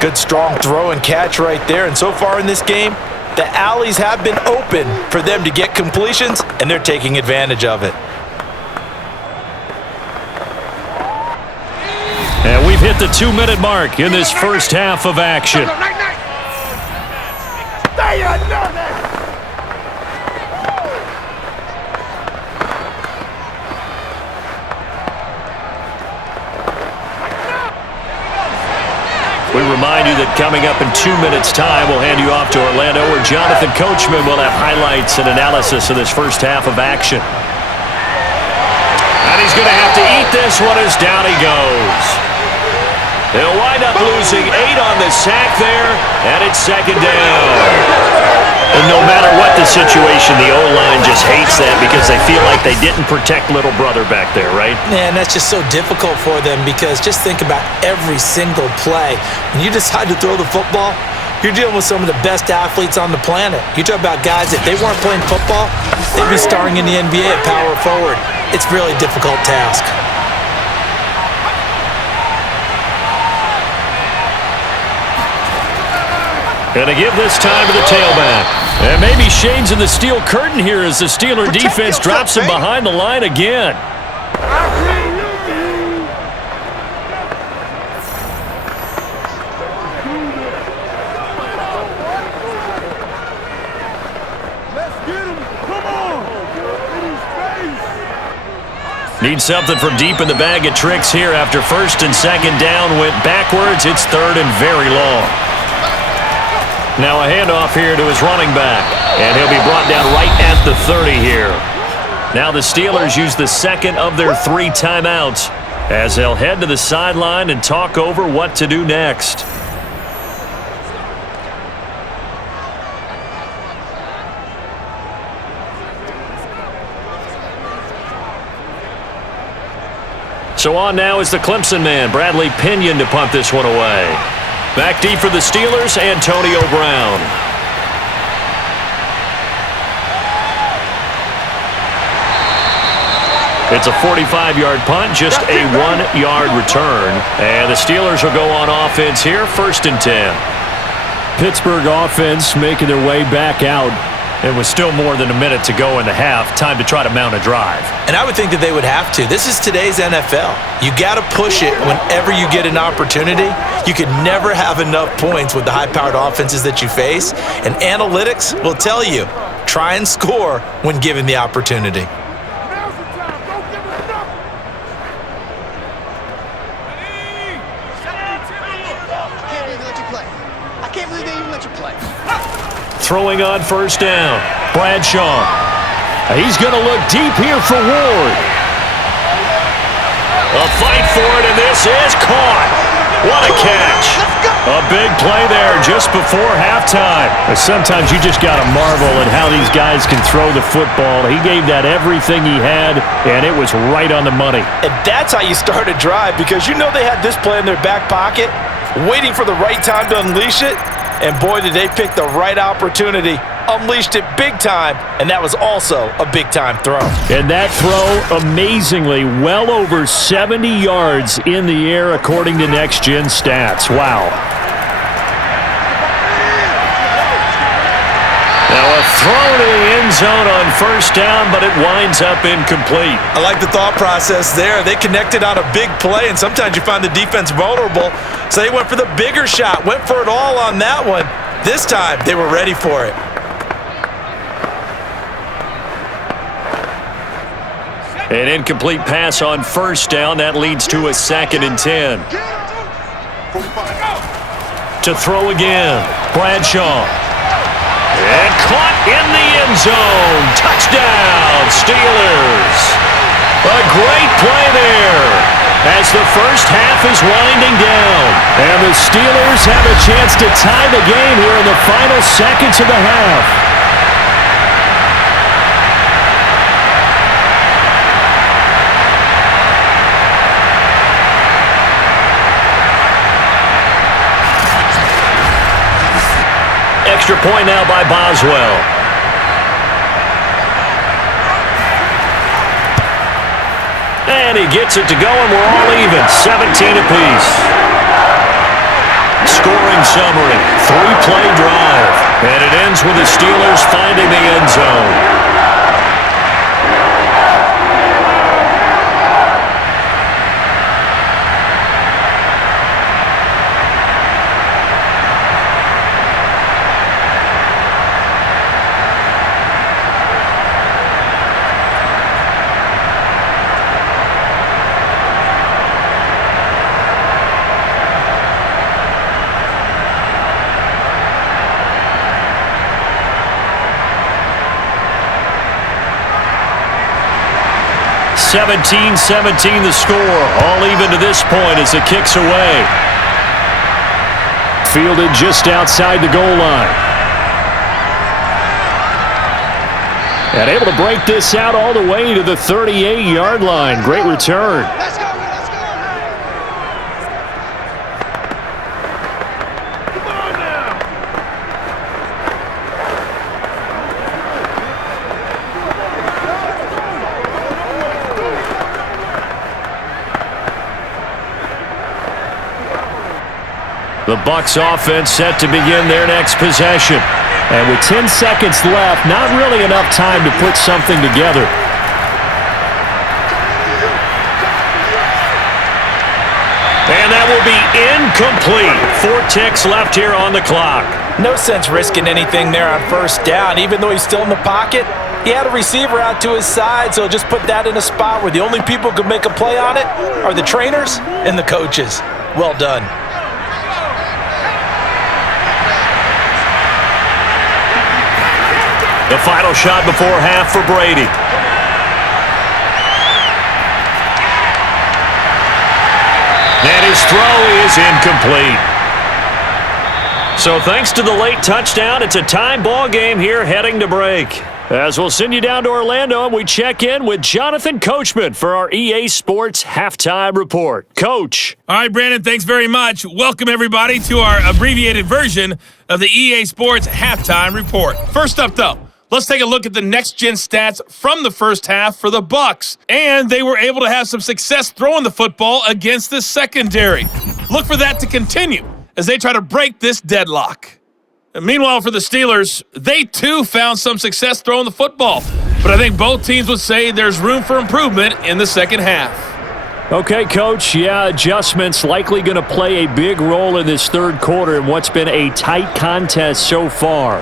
Good strong throw and catch right there. And so far in this game, the alleys have been open for them to get completions, and they're taking advantage of it. And we've hit the 2-minute mark in this first half of action. We remind you that coming up in 2 minutes' time, we'll hand you off to Orlando, where Jonathan Coachman will have highlights and analysis of this first half of action. And he's going to have to eat this one as down he goes. They'll wind up losing 8 on the sack there, and it's second down. And no matter what the situation, the O-line just hates that because they feel like they didn't protect little brother back there, right? Man, that's just so difficult for them because just think about every single play. When you decide to throw the football, you're dealing with some of the best athletes on the planet. You talk about guys, if they weren't playing football, they'd be starring in the NBA at power forward. It's a really difficult task. Going to give this time to the tailback. And maybe shades of the steel curtain here as the Steeler defense drops him behind the line again. Let's get him. Come on. In his face. Need something from deep in the bag of tricks here after first and second down went backwards. It's third and very long. Now a handoff here to his running back, and he'll be brought down right at the 30 here. Now the Steelers use the second of their 3 timeouts as they'll head to the sideline and talk over what to do next. So on now is the Clemson man, Bradley Pinion, to punt this one away. Back deep for the Steelers, Antonio Brown. It's a 45-yard punt, just a 1-yard return. And the Steelers will go on offense here, 1st and 10. Pittsburgh offense making their way back out. It was still more than a minute to go in the half. Time to try to mount a drive. And I would think that they would have to. This is today's NFL. You got to push it whenever you get an opportunity. You can never have enough points with the high-powered offenses that you face. And analytics will tell you, try and score when given the opportunity. Now's the time. Don't give us nothing. I can't believe they even let you play. Throwing on first down, Bradshaw. He's going to look deep here for Ward. A fight for it, and this is caught. What a catch. A big play there just before halftime. Sometimes you just got to marvel at how these guys can throw the football. He gave that everything he had, and it was right on the money. And that's how you start a drive because you know they had this play in their back pocket, waiting for the right time to unleash it. And boy, did they pick the right opportunity, unleashed it big time, and that was also a big-time throw. And that throw, amazingly, well over 70 yards in the air, according to Next Gen Stats. Wow. Now a thrown to the end zone on first down, but it winds up incomplete. I like the thought process there. They connected on a big play, and sometimes you find the defense vulnerable. So they went for the bigger shot, went for it all on that one. This time, they were ready for it. An incomplete pass on first down. That leads to a 2nd and 10. To throw again, Bradshaw. And caught in the end zone. Touchdown, Steelers. A great play there as the first half is winding down. And the Steelers have a chance to tie the game here in the final seconds of the half. Extra point now by Boswell. And he gets it to go, and we're all even. 17 apiece. Scoring summary. 3-play drive. And it ends with the Steelers finding the end zone. (17-17) the score. All even to this point as it kicks away. Fielded just outside the goal line. And able to break this out all the way to the 38-yard line. Great return. Let's go. The Bucs offense set to begin their next possession. And with 10 seconds left, not really enough time to put something together. And that will be incomplete. 4 ticks left here on the clock. No sense risking anything there on first down. Even though he's still in the pocket, he had a receiver out to his side, so just put that in a spot where the only people who can make a play on it are the trainers and the coaches. Well done. The final shot before half for Brady. And his throw is incomplete. So thanks to the late touchdown, it's a tie ball game here heading to break. As we'll send you down to Orlando, and we check in with Jonathan Coachman for our EA Sports Halftime Report. Coach. All right, Brandon, thanks very much. Welcome, everybody, to our abbreviated version of the EA Sports Halftime Report. First up, though, let's take a look at the next-gen stats from the first half for the Bucs. And they were able to have some success throwing the football against the secondary. Look for that to continue as they try to break this deadlock. And meanwhile, for the Steelers, they too found some success throwing the football. But I think both teams would say there's room for improvement in the second half. Okay, Coach, adjustments likely going to play a big role in this third quarter in what's been a tight contest so far.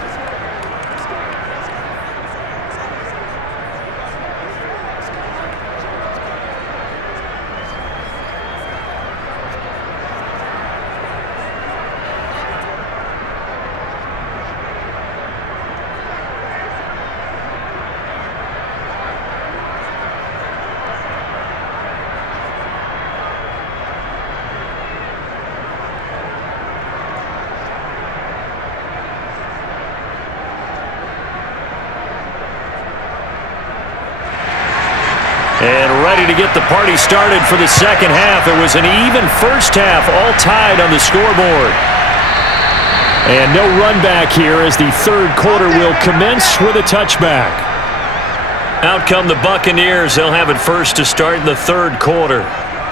And ready to get the party started for the second half. It was an even first half, all tied on the scoreboard. And no run back here as the third quarter will commence with a touchback. Out come the Buccaneers. They'll have it first to start in the third quarter.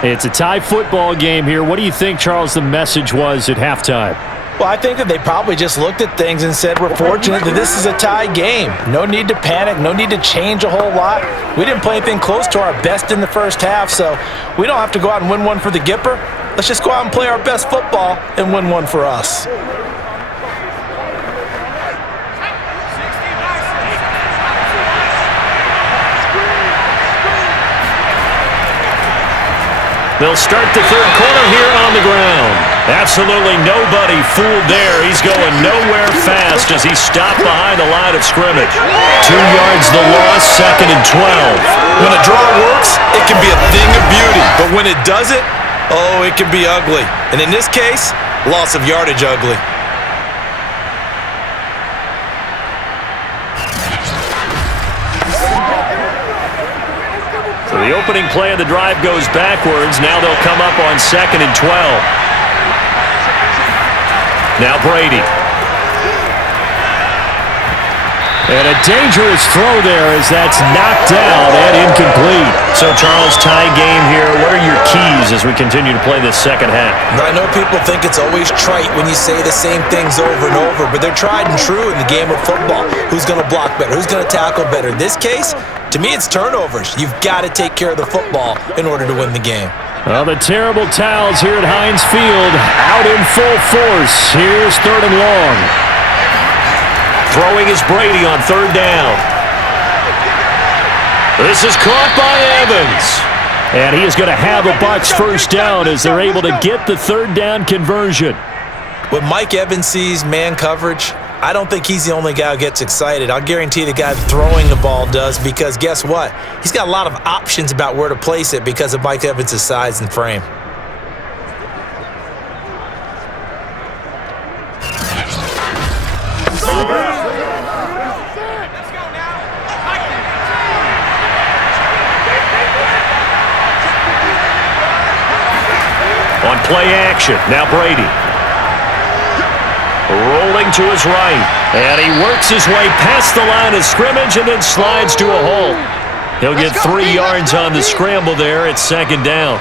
It's a tie football game here. What do you think, Charles, the message was at halftime? Well, I think that they probably just looked at things and said, we're fortunate that this is a tie game. No need to panic, no need to change a whole lot. We didn't play anything close to our best in the first half, so we don't have to go out and win one for the Gipper. Let's just go out and play our best football and win one for us. They'll start the third quarter here on the ground. Absolutely nobody fooled there. He's going nowhere fast as he's stopped behind the line of scrimmage. 2 yards the loss, 2nd and 12. When a draw works, it can be a thing of beauty. But when it doesn't, oh, it can be ugly. And in this case, loss of yardage ugly. So the opening play of the drive goes backwards. Now they'll come up on 2nd and 12. Now Brady. And a dangerous throw there as that's knocked down and incomplete. So, Charles, tie game here. What are your keys as we continue to play this second half? I know people think it's always trite when you say the same things over and over, but they're tried and true in the game of football. Who's going to block better? Who's going to tackle better? In this case, to me, it's turnovers. You've got to take care of the football in order to win the game. Well, the terrible towels here at Heinz Field out in full force. Here's 3rd and long. Throwing is Brady on 3rd down. This is caught by Evans. And he is going to have a Bucs first down as they're able to get the 3rd down conversion. When Mike Evans sees man coverage, I don't think he's the only guy who gets excited. I'll guarantee the guy throwing the ball does, because guess what? He's got a lot of options about where to place it because of Mike Evans' size and frame. On play action, now Brady. Rolling to his right, and he works his way past the line of scrimmage and then slides to a halt. He'll get 3 yards on the scramble there at 2nd down.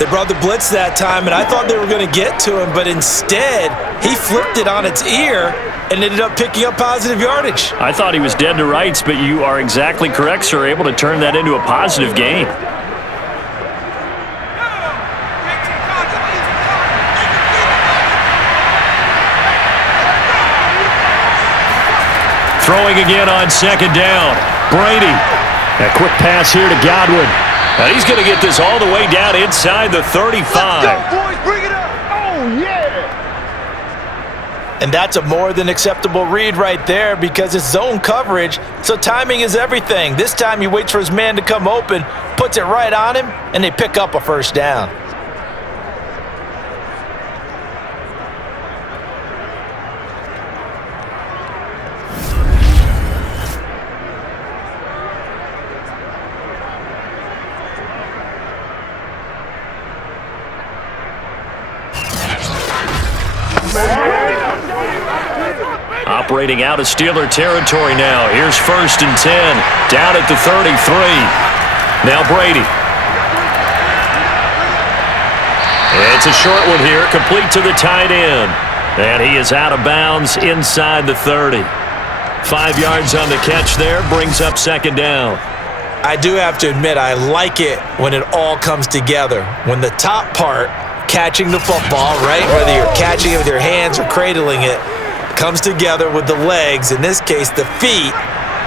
They brought the blitz that time, and I thought they were going to get to him, but instead, he flipped it on its ear and ended up picking up positive yardage. I thought he was dead to rights, but you are exactly correct, sir, able to turn that into a positive gain. Throwing again on 2nd down. Brady. A quick pass here to Godwin. And he's going to get this all the way down inside the 35. Let's go, boys. Bring it up. Oh, yeah. And that's a more than acceptable read right there because it's zone coverage, so timing is everything. This time he waits for his man to come open, puts it right on him, and they pick up a first down. Operating out of Steeler territory now. Here's 1st and 10. Down at the 33. Now Brady. It's a short one here, complete to the tight end. And he is out of bounds inside the 30. 5 yards on the catch there, brings up 2nd down. I do have to admit, I like it when it all comes together. When the top part, catching the football, right, whether you're catching it with your hands or cradling it, comes together with the legs, in this case the feet,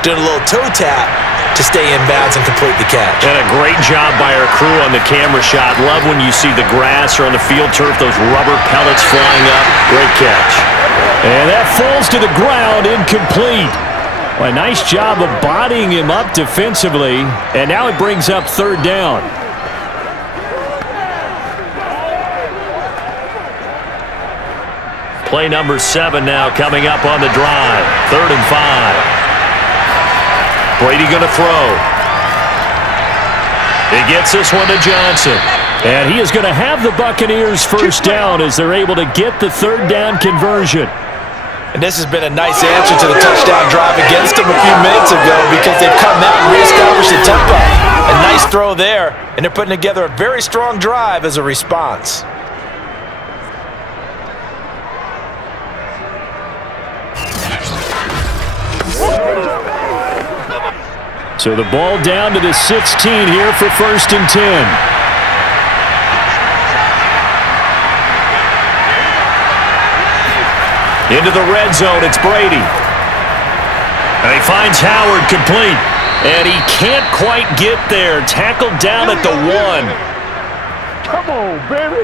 doing a little toe tap to stay in bounds and complete the catch. And a great job by our crew on the camera shot. Love when you see the grass or on the field turf, those rubber pellets flying up. Great catch. And that falls to the ground, incomplete. Well, a nice job of bodying him up defensively, and now it brings up 3rd down. Play number 7 now coming up on the drive. 3rd and 5. Brady going to throw. He gets this one to Johnson. And he is going to have the Buccaneers first down as they're able to get the 3rd down conversion. And this has been a nice answer to the touchdown drive against them a few minutes ago because they've come out and reestablished the tempo. A nice throw there, and they're putting together a very strong drive as a response. So the ball down to the 16 here for 1st and 10. Into the red zone, it's Brady. And he finds Howard complete. And he can't quite get there. Tackled down at the 1. Come on, baby.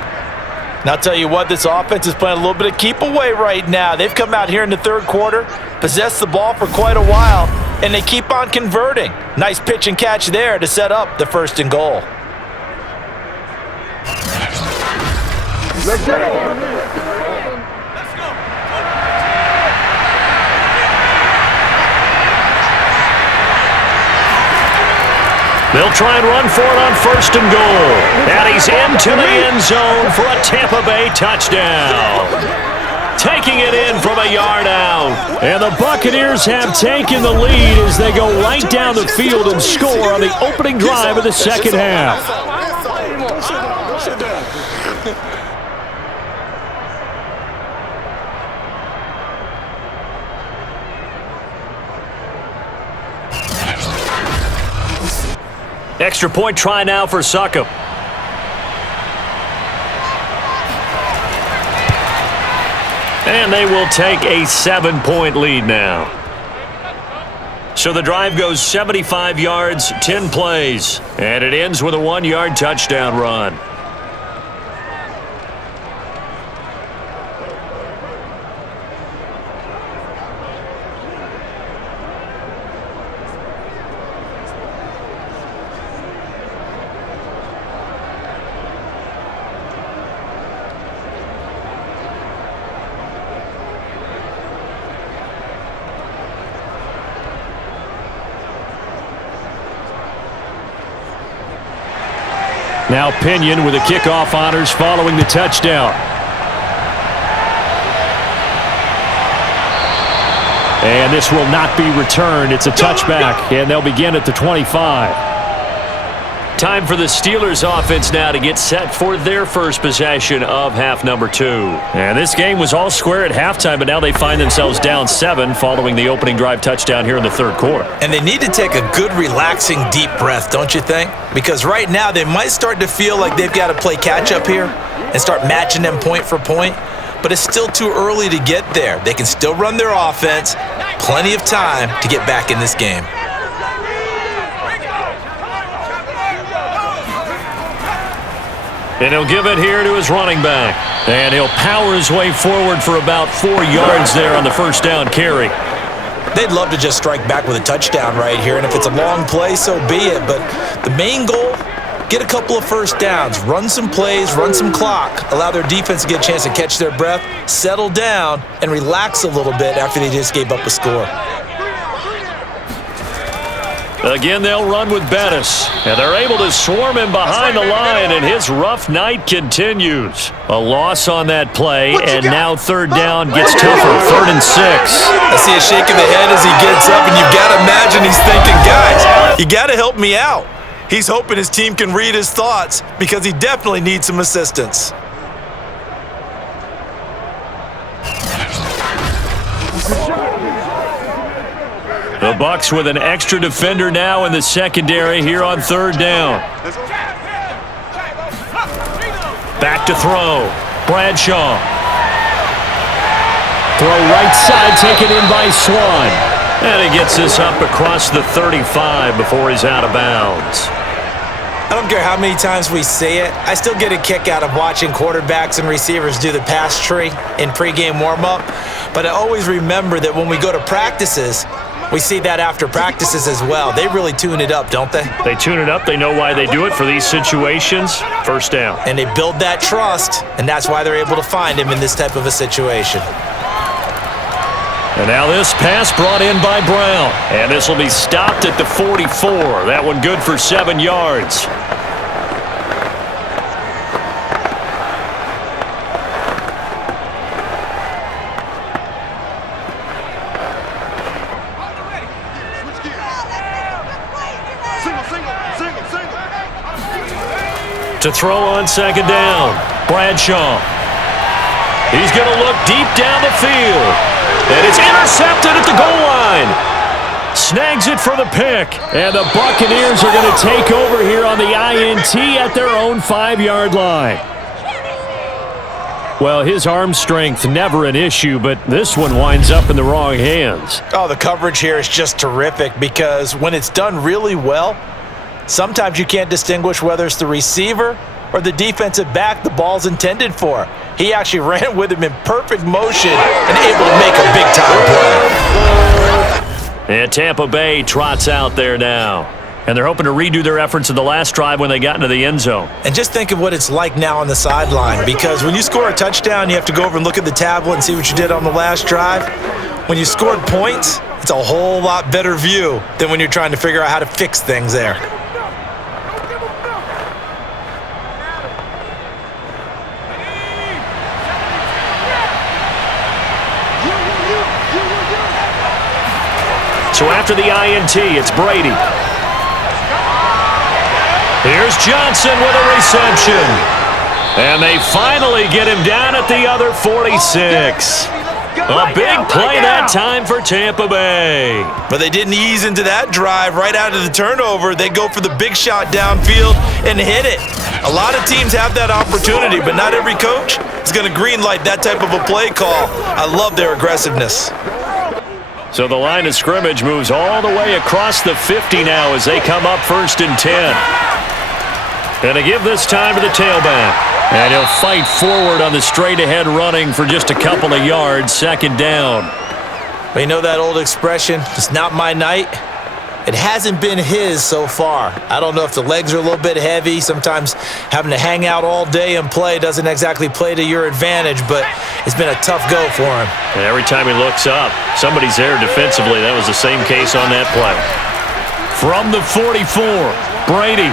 And I'll tell you what, this offense is playing a little bit of keep away right now. They've come out here in the 3rd quarter, possessed the ball for quite a while, and they keep on converting. Nice pitch and catch there to set up the 1st and goal. Let's go. They'll try and run for it on 1st and goal. And he's into the end zone for a Tampa Bay touchdown. Taking it in from a yard out. And the Buccaneers have taken the lead as they go right down the field and score on the opening drive of the 2nd half. Sit down. Extra point try now for Succop. And they will take a 7-point lead now. So the drive goes 75 yards, 10 plays. And it ends with a 1-yard touchdown run. Now Pinion with the kickoff honors following the touchdown. And this will not be returned. It's a touchback, and they'll begin at the 25. Time for the Steelers offense now to get set for their first possession of half number 2. And this game was all square at halftime, but now they find themselves down 7 following the opening drive touchdown here in the 3rd quarter. And they need to take a good, relaxing, deep breath, don't you think? Because right now they might start to feel like they've got to play catch-up here and start matching them point for point. But it's still too early to get there. They can still run their offense. Plenty of time to get back in this game. And he'll give it here to his running back. And he'll power his way forward for about 4 yards there on the first down carry. They'd love to just strike back with a touchdown right here, and if it's a long play, so be it. But the main goal, get a couple of first downs, run some plays, run some clock, allow their defense to get a chance to catch their breath, settle down, and relax a little bit after they just gave up a score. Again, they'll run with Bettis, and they're able to swarm him behind the line, and his rough night continues. A loss on that play, and now 3rd down gets tougher, 3rd and 6. I see a shake of the head as he gets up, and you've got to imagine he's thinking, guys, you got to help me out. He's hoping his team can read his thoughts because he definitely needs some assistance. The Bucs with an extra defender now in the secondary here on 3rd down. Back to throw. Bradshaw. Throw right side taken in by Swan. And he gets this up across the 35 before he's out of bounds. I don't care how many times we say it, I still get a kick out of watching quarterbacks and receivers do the pass tree in pregame warm-up. But I always remember that when we go to practices, we see that after practices as well. They really tune it up, don't they? They tune it up. They know why they do it for these situations. First down. And they build that trust, and that's why they're able to find him in this type of a situation. And now this pass brought in by Brown. And this will be stopped at the 44. That one good for 7 yards. To throw on 2nd down, Bradshaw. He's going to look deep down the field. And it's intercepted at the goal line. Snags it for the pick. And the Buccaneers are going to take over here on the INT at their own 5-yard line. Well, his arm strength, never an issue, but this one winds up in the wrong hands. Oh, the coverage here is just terrific because when it's done really well, sometimes you can't distinguish whether it's the receiver or the defensive back the ball's intended for. He actually ran with him in perfect motion and able to make a big-time play. And Tampa Bay trots out there now. And they're hoping to redo their efforts in the last drive when they got into the end zone. And just think of what it's like now on the sideline, because when you score a touchdown, you have to go over and look at the tablet and see what you did on the last drive. When you scored points, it's a whole lot better view than when you're trying to figure out how to fix things there. So after the INT, it's Brady. Here's Johnson with a reception. And they finally get him down at the other 46. A big play that time for Tampa Bay. But they didn't ease into that drive right out of the turnover. They go for the big shot downfield and hit it. A lot of teams have that opportunity, but not every coach is going to greenlight that type of a play call. I love their aggressiveness. So the line of scrimmage moves all the way across the 50 now as they come up 1st and 10. And they give this time to the tailback. And he'll fight forward on the straight-ahead running for just a couple of yards, 2nd down. Well, you know that old expression, it's not my night? It hasn't been his so far. I don't know if the legs are a little bit heavy. Sometimes having to hang out all day and play doesn't exactly play to your advantage, but it's been a tough go for him. And every time he looks up, somebody's there defensively. That was the same case on that play. From the 44, Brady.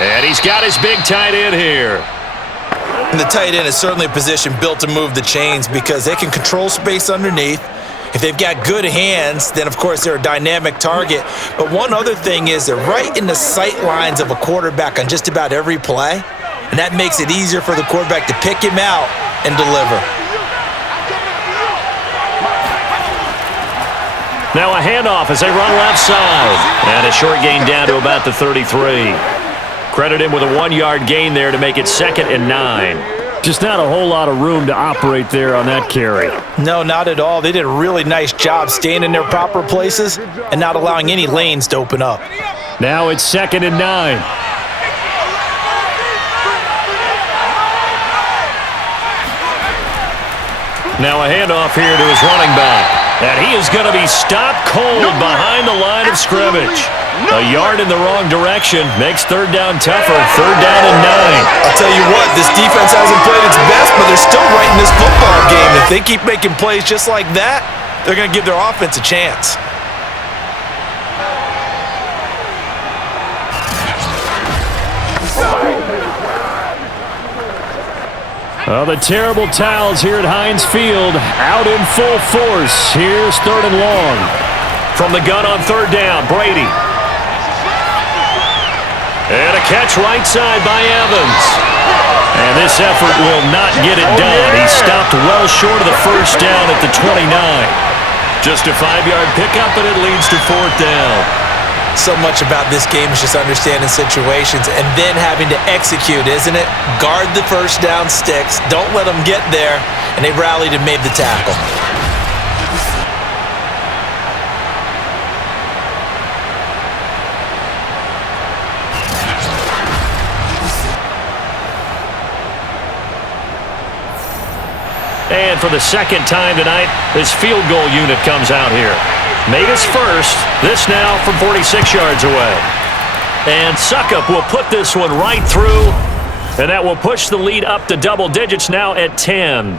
And he's got his big tight end here. And the tight end is certainly a position built to move the chains because they can control space underneath. If they've got good hands, then of course they're a dynamic target. But one other thing is they're right in the sight lines of a quarterback on just about every play. And that makes it easier for the quarterback to pick him out and deliver. Now a handoff as they run left side. And a short gain down to about the 33. Credit him with a 1-yard gain there to make it 2nd and 9. Just not a whole lot of room to operate there on that carry. No, not at all. They did a really nice job staying in their proper places and not allowing any lanes to open up. Now it's 2nd and 9. Now a handoff here to his running back. And he is going to be stopped cold behind the line of scrimmage. A yard in the wrong direction makes 3rd down tougher. 3rd down and 9. I'll tell you what, this defense hasn't played its best, but they're still right in this football game. If they keep making plays just like that, they're going to give their offense a chance. Oh, the terrible towels here at Heinz Field out in full force. Here's 3rd and long. From the gun on 3rd down, Brady. And a catch right side by Evans. And this effort will not get it done. He stopped well short of the 1st down at the 29. Just a 5-yard pickup, and it leads to 4th down. So much about this game is just understanding situations and then having to execute, isn't it? Guard the 1st down sticks. Don't let them get there. And they rallied and made the tackle. And for the 2nd time tonight, this field goal unit comes out here. Made his first. This now from 46 yards away. And Suckup will put this one right through. And that will push the lead up to double digits now at 10.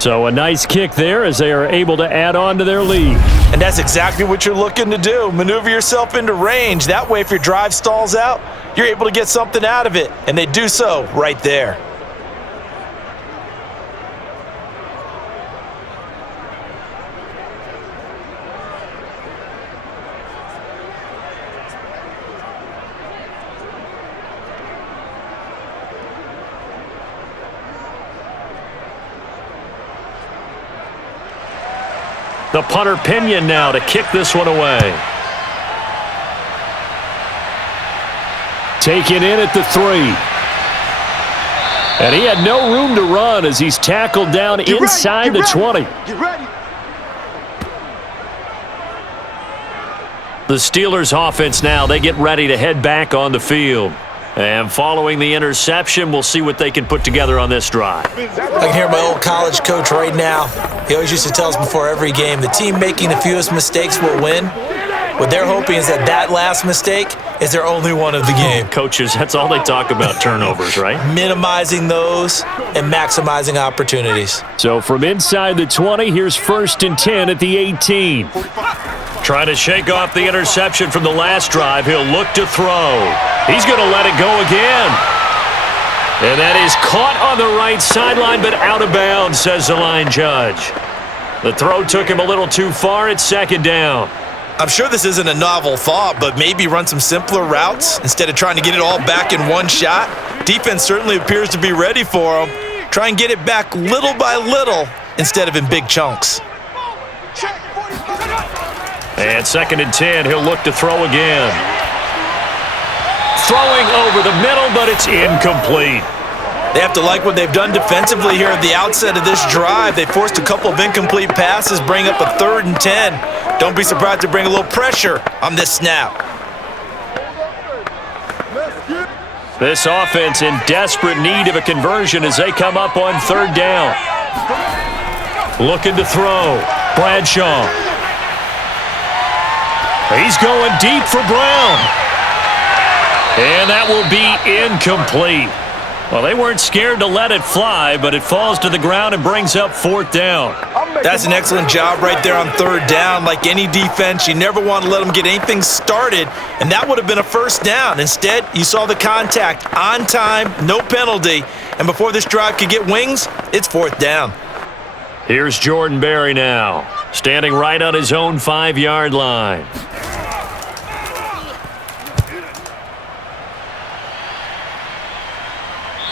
So a nice kick there as they are able to add on to their lead. And that's exactly what you're looking to do. Maneuver yourself into range. That way, if your drive stalls out, you're able to get something out of it. And they do so right there. The punter Pinion now to kick this one away. Taken in at the 3. And he had no room to run as he's tackled down inside the 20. Get ready. The Steelers offense now, they get ready to head back on the field. And following the interception, we'll see what they can put together on this drive. I can hear my old college coach right now. He always used to tell us before every game, the team making the fewest mistakes will win. What they're hoping is that last mistake is their only one of the game. Coaches, that's all they talk about, turnovers, right? Minimizing those and maximizing opportunities. So from inside the 20, here's 1st and 10 at the 18. Trying to shake off the interception from the last drive. He'll look to throw. He's going to let it go again. And that is caught on the right sideline, but out of bounds, says the line judge. The throw took him a little too far. It's 2nd down. I'm sure this isn't a novel thought, but maybe run some simpler routes instead of trying to get it all back in one shot. Defense certainly appears to be ready for him. Try and get it back little by little instead of in big chunks. And 2nd and 10, he'll look to throw again. Throwing over the middle, but it's incomplete. They have to like what they've done defensively here at the outset of this drive. They forced a couple of incomplete passes, bring up a 3rd and 10. Don't be surprised to bring a little pressure on this snap. This offense in desperate need of a conversion as they come up on 3rd down. Looking to throw. Bradshaw. He's going deep for Brown. And that will be incomplete. Well, they weren't scared to let it fly, but it falls to the ground and brings up 4th down. That's an excellent job right there on 3rd down. Like any defense, you never want to let them get anything started, and that would have been a 1st down. Instead, you saw the contact on time, no penalty, and before this drive could get wings, it's 4th down. Here's Jordan Berry now, standing right on his own 5-yard line.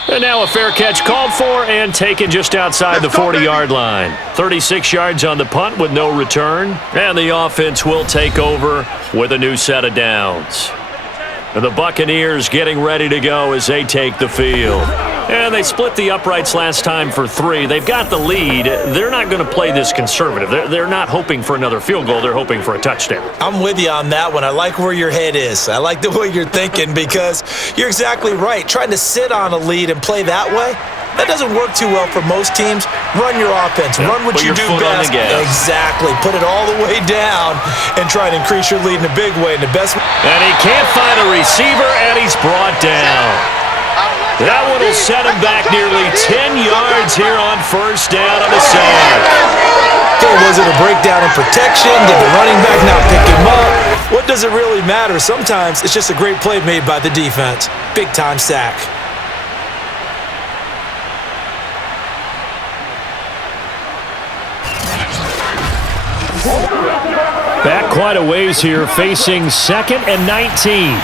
And now a fair catch called for and taken just outside the 40-yard line. 36 yards on the punt with no return. And the offense will take over with a new set of downs. And the Buccaneers getting ready to go as they take the field. And they split the uprights last time for 3. They've got the lead. They're not going to play this conservative. They're not hoping for another field goal. They're hoping for a touchdown. I'm with you on that one. I like where your head is. I like the way you're thinking because you're exactly right. Trying to sit on a lead and play that way, that doesn't work too well for most teams. Run your offense. Run what you do best. Exactly. Put it all the way down and try and increase your lead in a big way. And he can't find a receiver, and he's brought down. That one will set him back nearly 10 yards here on 1st down on the sack. Okay, was it a breakdown in protection? Did the running back not pick him up? What does it really matter? Sometimes it's just a great play made by the defense. Big-time sack. Back quite a ways here, facing 2nd and 19.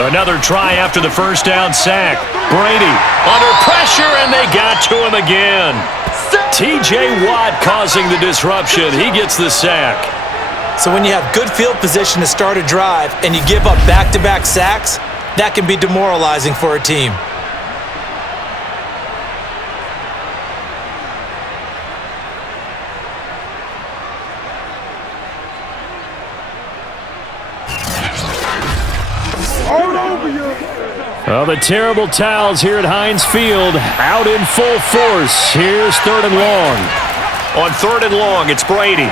Another try after the 1st down sack. Brady under pressure, and they got to him again. T.J. Watt causing the disruption. He gets the sack. So when you have good field position to start a drive and you give up back-to-back sacks, that can be demoralizing for a team. Well, the terrible towels here at Heinz Field out in full force. Here's 3rd and long. On 3rd and long, it's Brady.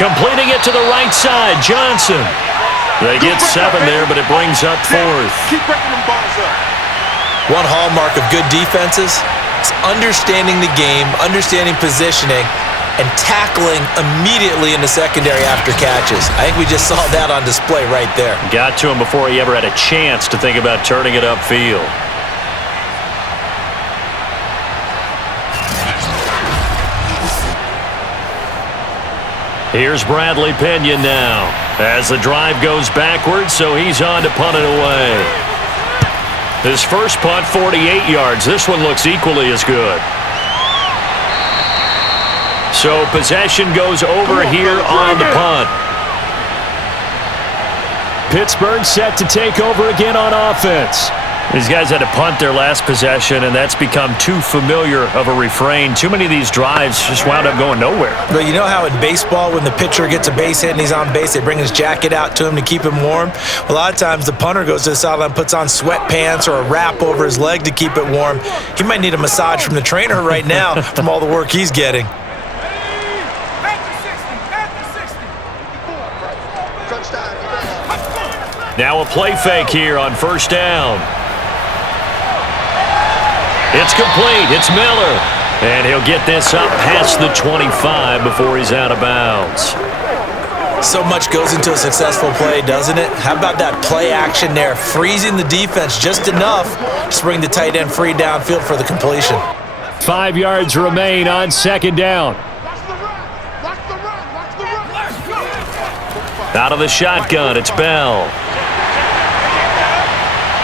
Completing it to the right side, Johnson. They get 7 there, but it brings up 4th. Keep breaking them balls up. One hallmark of good defenses is understanding the game, understanding positioning, and tackling immediately in the secondary after catches. I think we just saw that on display right there. Got to him before he ever had a chance to think about turning it upfield. Here's Bradley Pinion now as the drive goes backwards, so he's on to punt it away. His first punt, 48 yards. This one looks equally as good. So possession goes over here on the punt. Pittsburgh set to take over again on offense. These guys had to punt their last possession, and that's become too familiar of a refrain. Too many of these drives just wound up going nowhere. But you know how in baseball, when the pitcher gets a base hit and he's on base, they bring his jacket out to him to keep him warm? A lot of times the punter goes to the sideline, puts on sweatpants or a wrap over his leg to keep it warm. He might need a massage from the trainer right now from all the work he's getting. Now a play fake here on first down. It's complete. It's Miller. And he'll get this up past the 25 before he's out of bounds. So much goes into a successful play, doesn't it? How about that play action there, freezing the defense just enough to bring the tight end free downfield for the completion. 5 yards remain on second down. Out of the shotgun, it's Bell.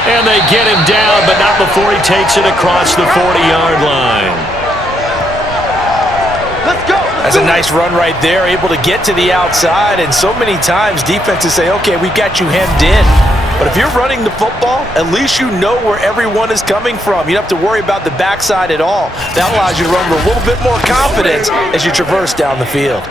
And they get him down, but not before he takes it across the 40-yard line. Let's go. That's a nice run right there, able to get to the outside. And so many times defenses say, okay, we got you hemmed in. But if you're running the football, at least you know where everyone is coming from. You don't have to worry about the backside at all. That allows you to run with a little bit more confidence as you traverse down the field.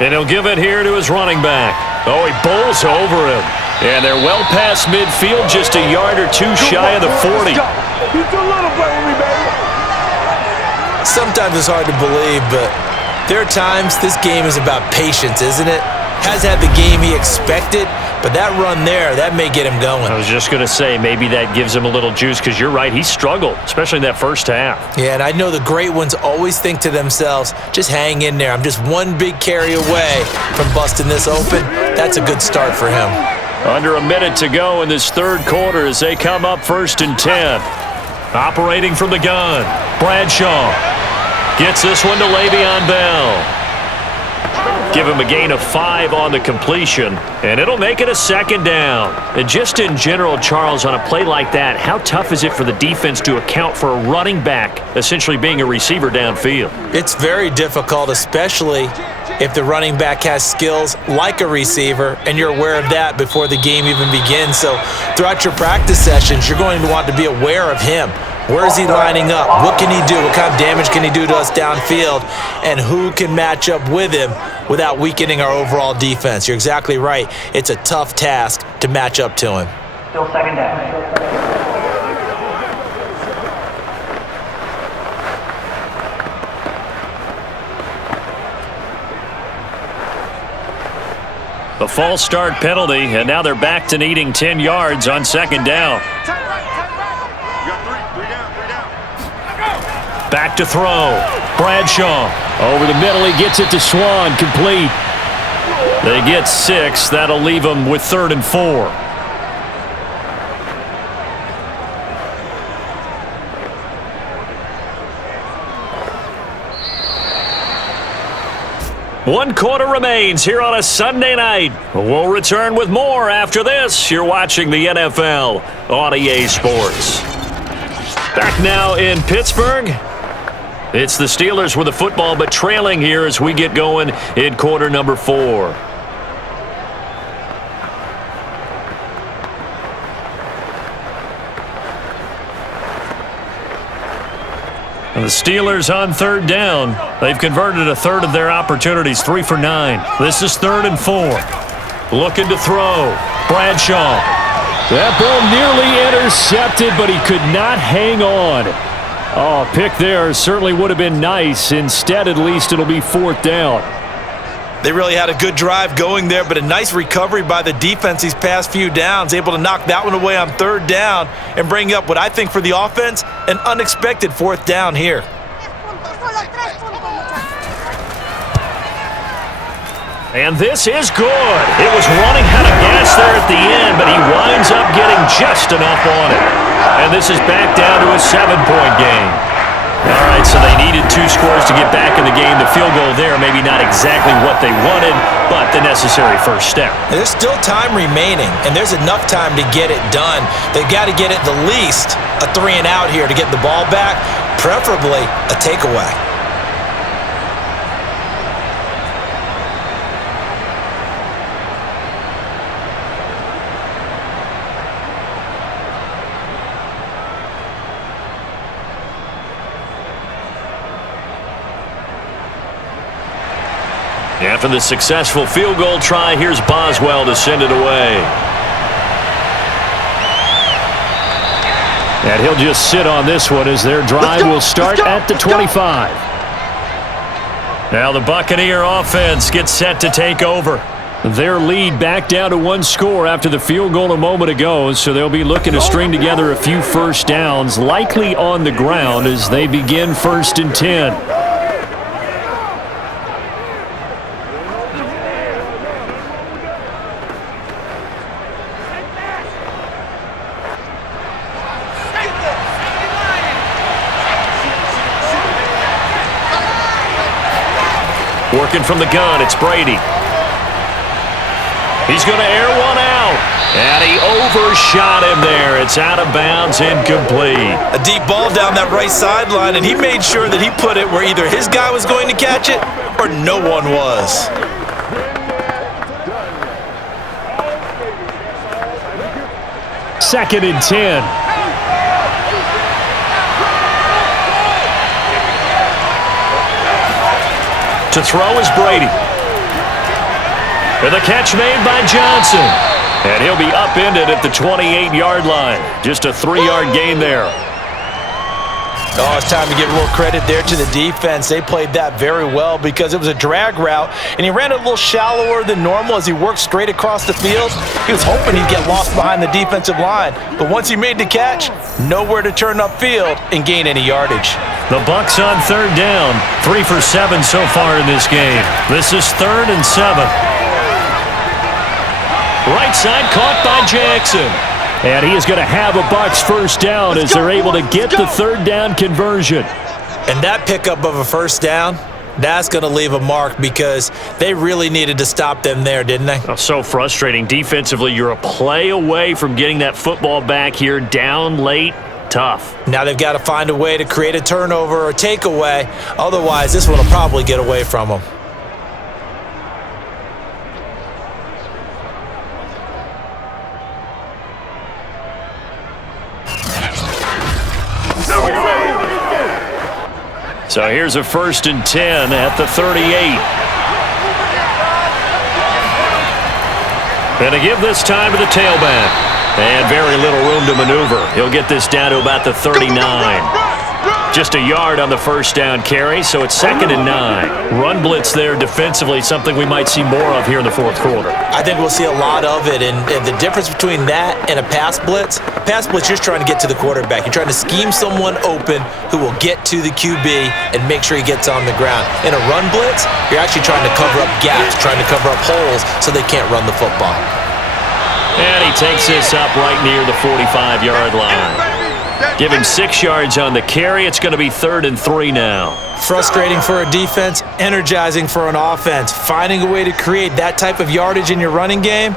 And he'll give it here to his running back. Oh, he bowls over him. And they're well past midfield, just a yard or two shy of the 40. Sometimes it's hard to believe, but there are times this game is about patience, isn't it? Has had the game he expected, but that run there, that may get him going. I was just going to say, maybe that gives him a little juice, because you're right, he struggled, especially in that first half. Yeah, and I know the great ones always think to themselves, just hang in there. I'm just one big carry away from busting this open. That's a good start for him. Under a minute to go in this third quarter as they come up 1st and 10. Operating from the gun, Bradshaw gets this one to Le'Veon Bell. Give him a gain of 5 on the completion, and it'll make it a second down. And just in general, Charles, on a play like that, how tough is it for the defense to account for a running back essentially being a receiver downfield? It's very difficult, especially if the running back has skills like a receiver, and you're aware of that before the game even begins. So throughout your practice sessions, you're going to want to be aware of him. Where is he lining up? What can he do? What kind of damage can he do to us downfield? And who can match up with him without weakening our overall defense? You're exactly right. It's a tough task to match up to him. Still second down. A false start penalty, and now they're back to needing 10 yards on second down. Back to throw. Bradshaw over the middle. He gets it to Swan. Complete. They get 6. That'll leave them with 3rd and 4. One quarter remains here on a Sunday night. We'll return with more after this. You're watching the NFL on EA Sports. Back now in Pittsburgh. It's the Steelers with the football, but trailing here as we get going in quarter number 4. And the Steelers on 3rd down. They've converted a third of their opportunities, 3 for 9. This is 3rd and 4. Looking to throw. Bradshaw. That ball nearly intercepted, but he could not hang on. Oh, pick there certainly would have been nice. Instead, at least, it'll be 4th down. They really had a good drive going there, but a nice recovery by the defense these past few downs, able to knock that one away on 3rd down and bring up what I think for the offense, an unexpected 4th down here. And this is good. It was running out of gas there at the end, but he winds up getting just enough on it. And this is back down to a 7-point game. All right, so they needed 2 scores to get back in the game. The field goal there, maybe not exactly what they wanted, but the necessary first step. There's still time remaining, and there's enough time to get it done. They've got to get at the least a 3-and-out here to get the ball back, preferably a takeaway. After the successful field goal try, here's Boswell to send it away. And he'll just sit on this one as their drive will start at the 25. Now the Buccaneer offense gets set to take over. Their lead back down to 1 score after the field goal a moment ago, so they'll be looking to string together a few first downs, likely on the ground as they begin 1st and 10. Working from the gun, it's Brady. He's going to air one out. And he overshot him there. It's out of bounds, incomplete. A deep ball down that right sideline, and he made sure that he put it where either his guy was going to catch it or no one was. Second and 10. To throw is Brady. And the catch made by Johnson. And he'll be upended at the 28-yard line. Just a 3-yard gain there. Oh, it's time to give a little credit there to the defense. They played that very well because it was a drag route, and he ran it a little shallower than normal as he worked straight across the field. He was hoping he'd get lost behind the defensive line, but once he made the catch, nowhere to turn upfield and gain any yardage. The Bucs on 3rd down, 3 for 7 so far in this game. This is 3rd and 7. Right side caught by Jackson. And he is going to have a Bucs first down as they're able to get the 3rd down conversion. And that pickup of a first down, that's going to leave a mark because they really needed to stop them there, didn't they? Oh, so frustrating. Defensively, you're a play away from getting that football back here down late. Tough. Now they've got to find a way to create a turnover or takeaway. Otherwise, this one will probably get away from them. So here's a 1st and 10 at the 38. And to give this time to the tailback. And very little room to maneuver. He'll get this down to about the 39. Just a yard on the first down carry, so it's 2nd and 9. Run blitz there defensively, something we might see more of here in the 4th quarter. I think we'll see a lot of it, and the difference between that and a pass blitz, you're just trying to get to the quarterback. You're trying to scheme someone open who will get to the QB and make sure he gets on the ground. In a run blitz, you're actually trying to cover up gaps, trying to cover up holes so they can't run the football. And he takes this up right near the 45-yard line. Give him 6 yards on the carry. It's going to be 3rd and 3 now. Frustrating for a defense, energizing for an offense. Finding a way to create that type of yardage in your running game,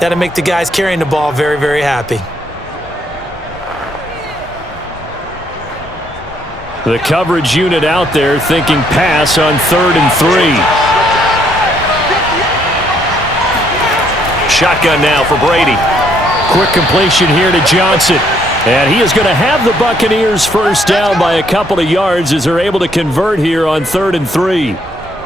that'll make the guys carrying the ball very, very happy. The coverage unit out there thinking pass on 3rd and 3. Shotgun now for Brady. Quick completion here to Johnson. And he is going to have the Buccaneers first down by a couple of yards as they're able to convert here on 3rd and 3.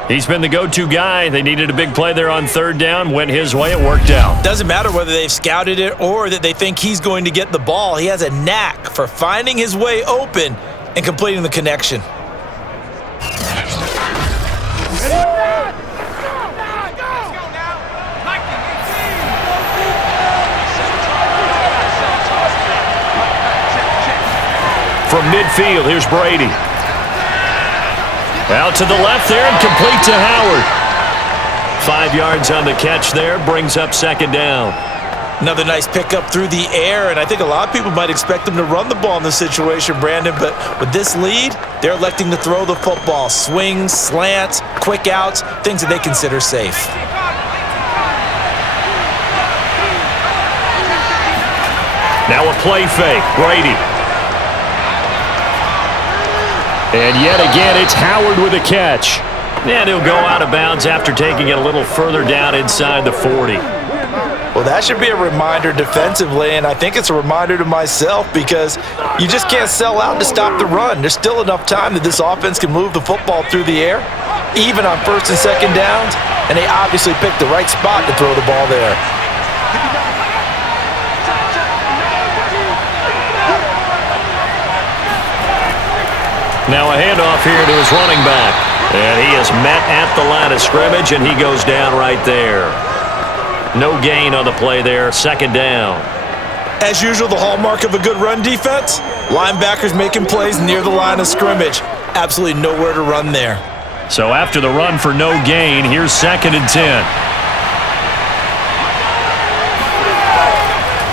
He's been the go-to guy. They needed a big play there on 3rd down. Went his way. It worked out. Doesn't matter whether they've scouted it or that they think he's going to get the ball. He has a knack for finding his way open and completing the connection. From midfield, here's Brady. Out to the left there and complete to Howard. 5 yards on the catch there, brings up 2nd down. Another nice pickup through the air, and I think a lot of people might expect them to run the ball in this situation, Brandon, but with this lead, they're electing to throw the football. Swings, slants, quick outs, things that they consider safe. Now a play fake, Brady. And yet again, it's Howard with a catch. And he'll go out of bounds after taking it a little further down inside the 40. Well, that should be a reminder defensively, and I think it's a reminder to myself because you just can't sell out to stop the run. There's still enough time that this offense can move the football through the air, even on first and second downs, and they obviously picked the right spot to throw the ball there. Now a handoff here to his running back. And he is met at the line of scrimmage, and he goes down right there. No gain on the play there, second down. As usual, the hallmark of a good run defense, linebackers making plays near the line of scrimmage. Absolutely nowhere to run there. So after the run for no gain, here's 2nd and 10.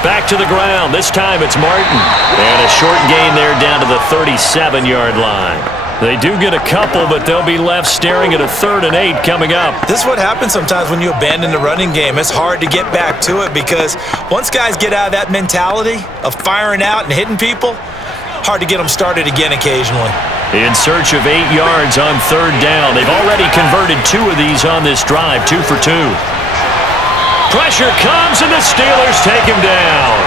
Back to the ground. This time it's Martin. And a short gain there down to the 37-yard line. They do get a couple, but they'll be left staring at a 3rd and 8 coming up. This is what happens sometimes when you abandon the running game. It's hard to get back to it because once guys get out of that mentality of firing out and hitting people, hard to get them started again occasionally. In search of 8 yards on 3rd down. They've already converted 2 of these on this drive, 2 for 2. Pressure comes, and the Steelers take him down.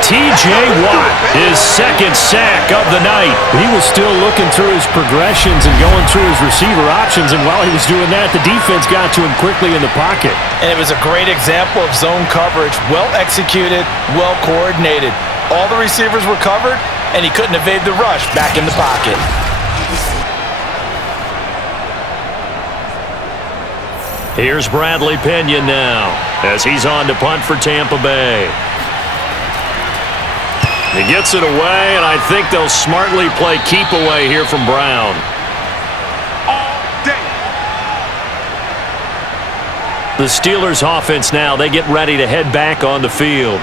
T.J. Watt, his 2nd sack of the night. He was still looking through his progressions and going through his receiver options, and while he was doing that, the defense got to him quickly in the pocket. And it was a great example of zone coverage, well executed, well coordinated. All the receivers were covered, and he couldn't evade the rush back in the pocket. Here's Bradley Pinion now as he's on to punt for Tampa Bay. He gets it away, and I think they'll smartly play keep away here from Brown. The Steelers offense now, they get ready to head back on the field.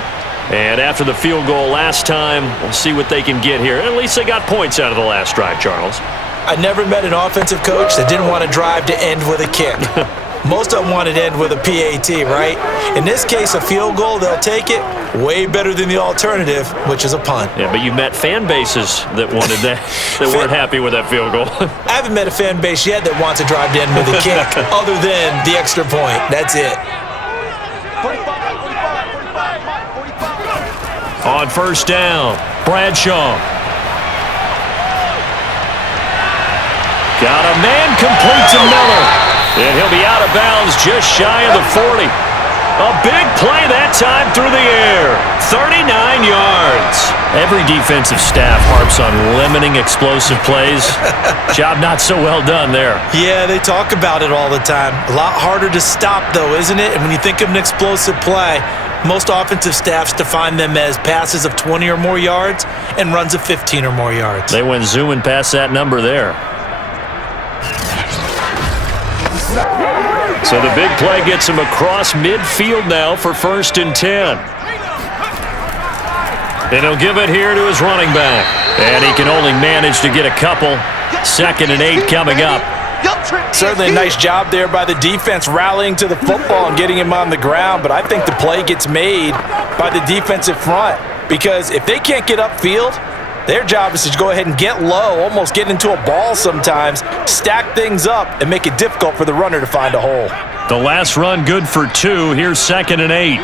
And after the field goal last time, we'll see what they can get here. At least they got points out of the last drive, Charles. I never met an offensive coach that didn't want to drive to end with a kick. Most of them wanted to end with a PAT, right? In this case, a field goal, they'll take it. Way better than the alternative, which is a punt. Yeah, but you met fan bases that wanted that, that weren't happy with that field goal. I haven't met a fan base yet that wants to drive to end with a kick, other than the extra point. That's it. On 1st down, Bradshaw. Got a man complete to Miller. And he'll be out of bounds just shy of the 40. A big play that time through the air. 39 yards. Every defensive staff harps on limiting explosive plays. Job not so well done there. Yeah, they talk about it all the time. A lot harder to stop, though, isn't it? And when you think of an explosive play, most offensive staffs define them as passes of 20 or more yards and runs of 15 or more yards. They went zooming past that number there. So the big play gets him across midfield now for 1st and 10. And he'll give it here to his running back. And he can only manage to get a couple. 2nd and 8 coming up. Certainly a nice job there by the defense rallying to the football and getting him on the ground, but I think the play gets made by the defensive front because if they can't get upfield, their job is to go ahead and get low, almost get into a ball sometimes, stack things up, and make it difficult for the runner to find a hole. The last run good for 2. Here's 2nd and 8.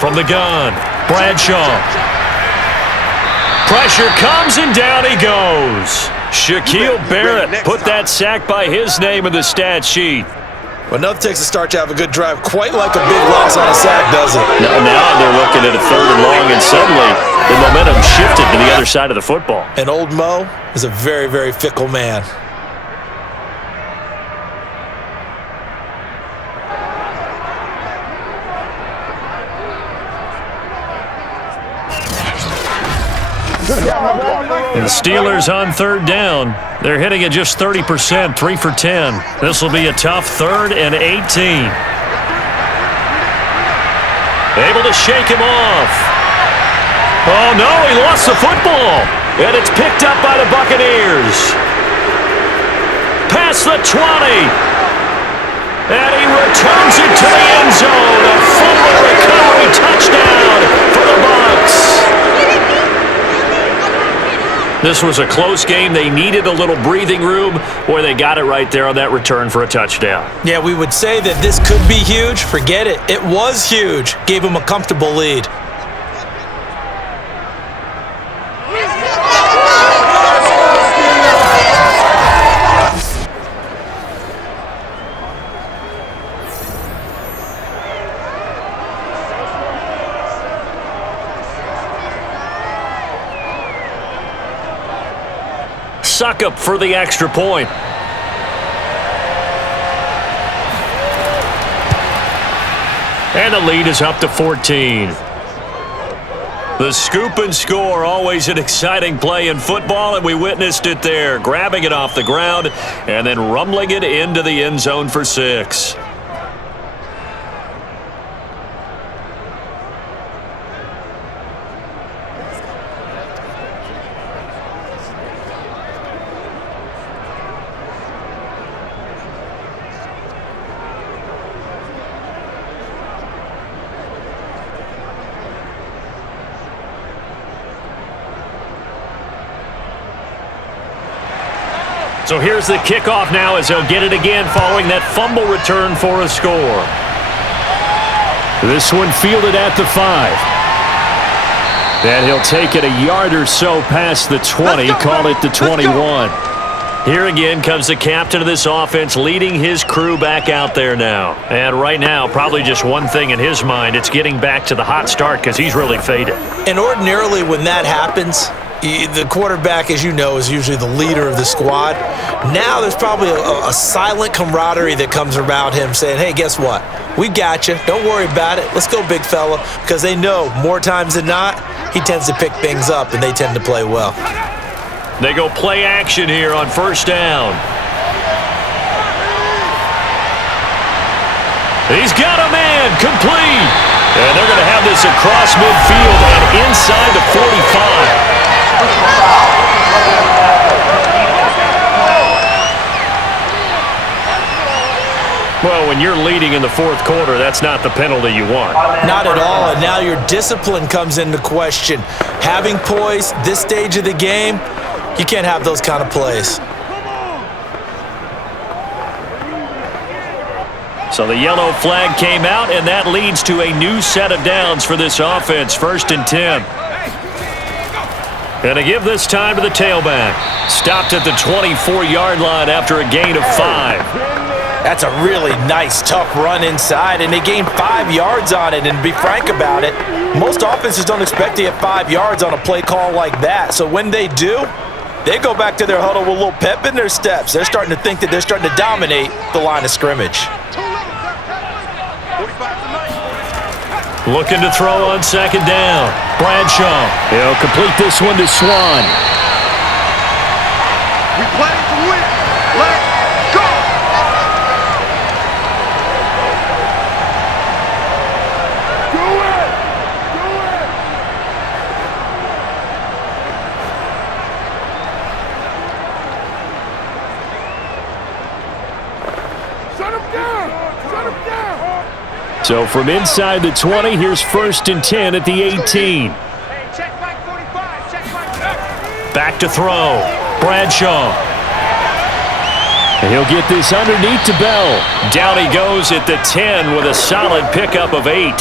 From the gun, Bradshaw. Pressure comes, and down he goes. Shaquille Barrett put that sack by his name in the stat sheet. Well, nothing takes a start to have a good drive quite like a big loss on a sack, does it? Now they're looking at a 3rd and long, and suddenly the momentum shifted to the other side of the football. And old Mo is a very, very fickle man. And the Steelers on 3rd down. They're hitting at just 30%, 3 for 10. This will be a tough 3rd and 18. Able to shake him off. Oh, no, he lost the football. And it's picked up by the Buccaneers. Past the 20. And he returns it to the end zone. A fumble recovery touchdown for the Bucs. This was a close game. They needed a little breathing room. Boy, they got it right there on that return for a touchdown. Yeah, we would say that this could be huge. Forget it. It was huge. Gave him a comfortable lead. Suck up for the extra point. And the lead is up to 14. The scoop and score, always an exciting play in football, and we witnessed it there, grabbing it off the ground and then rumbling it into the end zone for 6. So here's the kickoff now as they'll get it again following that fumble return for a score. This one fielded at the 5. And he'll take it a yard or so past the 20, call it the 21. Here again comes the captain of this offense leading his crew back out there now. And right now, probably just one thing in his mind, it's getting back to the hot start because he's really faded. And ordinarily when that happens, the quarterback, as you know, is usually the leader of the squad. Now there's probably a silent camaraderie that comes around him saying, hey, guess what? We got you. Don't worry about it. Let's go, big fella. Because they know more times than not, he tends to pick things up, and they tend to play well. They go play action here on first down. He's got a man complete. And they're going to have this across midfield and inside the 45. Well, when you're leading in the fourth quarter, that's not the penalty you want. Not at all, and now your discipline comes into question. Having poise this stage of the game, you can't have those kind of plays. So the yellow flag came out, and that leads to a new set of downs for this offense. 1st and 10. And to give this time to the tailback. Stopped at the 24-yard line after a gain of 5. That's a really nice, tough run inside, and they gained 5 yards on it. And to be frank about it, most offenses don't expect to get 5 yards on a play call like that. So when they do, they go back to their huddle with a little pep in their steps. They're starting to think that they're starting to dominate the line of scrimmage. Looking to throw on 2nd down. Bradshaw. He'll complete this one to Swan. We play to win. Let's go. Do it. Do it. Shut him down. Shut him down. So from inside the 20, here's 1st and 10 at the 18. Back to throw. Bradshaw. And he'll get this underneath to Bell. Down he goes at the 10 with a solid pickup of 8.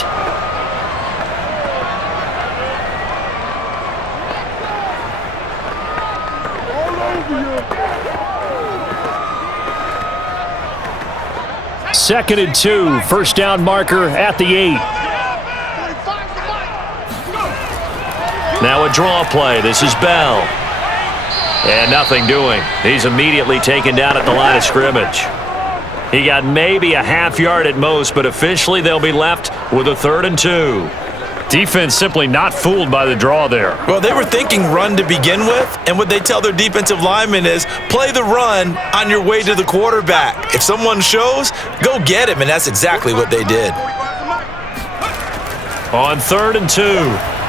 Second and 2, first down marker at the 8. Now a draw play. This is Bell. And nothing doing. He's immediately taken down at the line of scrimmage. He got maybe a half yard at most, but officially they'll be left with a 3rd and 2. Defense simply not fooled by the draw there. Well, they were thinking run to begin with, and what they tell their defensive linemen is play the run on your way to the quarterback. If someone shows, go get him, and that's exactly what they did. On 3rd and 2,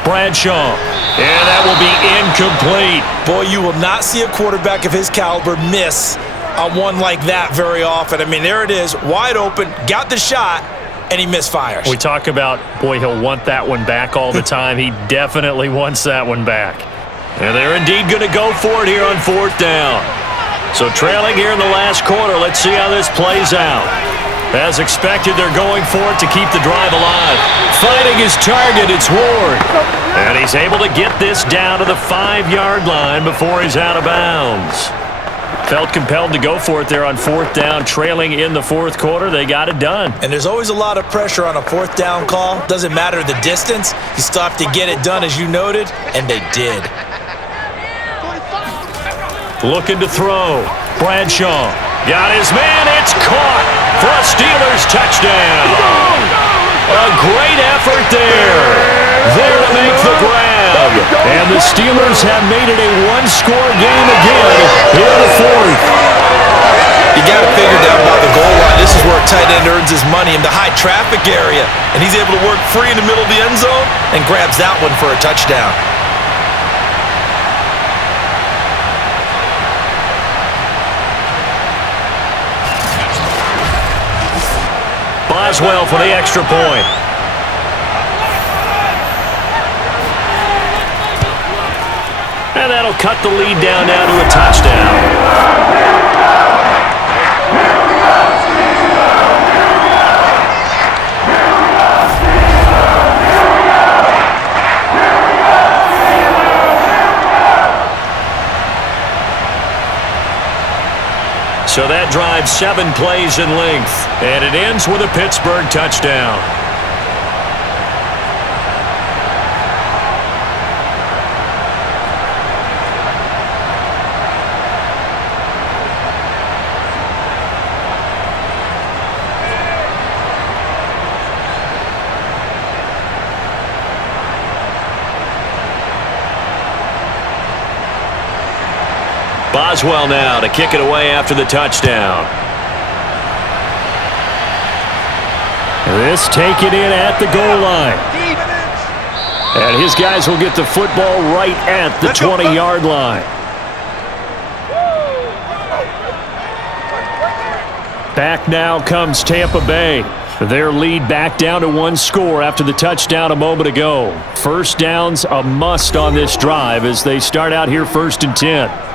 Bradshaw. And that will be incomplete. Boy, you will not see a quarterback of his caliber miss on one like that very often. I mean, there it is, wide open, got the shot, and he misfires. We talk about, boy, he'll want that one back all the time. He definitely wants that one back. And they're indeed going to go for it here on 4th down. So trailing here in the last quarter, let's see how this plays out. As expected, they're going for it to keep the drive alive. Finding his target, it's Ward. And he's able to get this down to the 5-yard line before he's out of bounds. Felt compelled to go for it there on 4th down, trailing in the 4th quarter. They got it done. And there's always a lot of pressure on a 4th down call. Doesn't matter the distance. You still have to get it done, as you noted, and they did. Looking to throw. Bradshaw. Got his man. It's caught for a Steelers touchdown. A great effort there. There to make the grab. And the Steelers have made it a one-score game again here in the 4th. You got to figure down by the goal line. This is where a tight end earns his money, in the high traffic area. And he's able to work free in the middle of the end zone and grabs that one for a touchdown. Boswell for the extra point. And that'll cut the lead down now to a touchdown. So that drives 7 plays in length, and it ends with a Pittsburgh touchdown. Boswell now to kick it away after the touchdown. This taken in at the goal line. And his guys will get the football right at the 20-yard line. Back now comes Tampa Bay. Their lead back down to 1 score after the touchdown a moment ago. First down's a must on this drive as they start out here 1st and 10.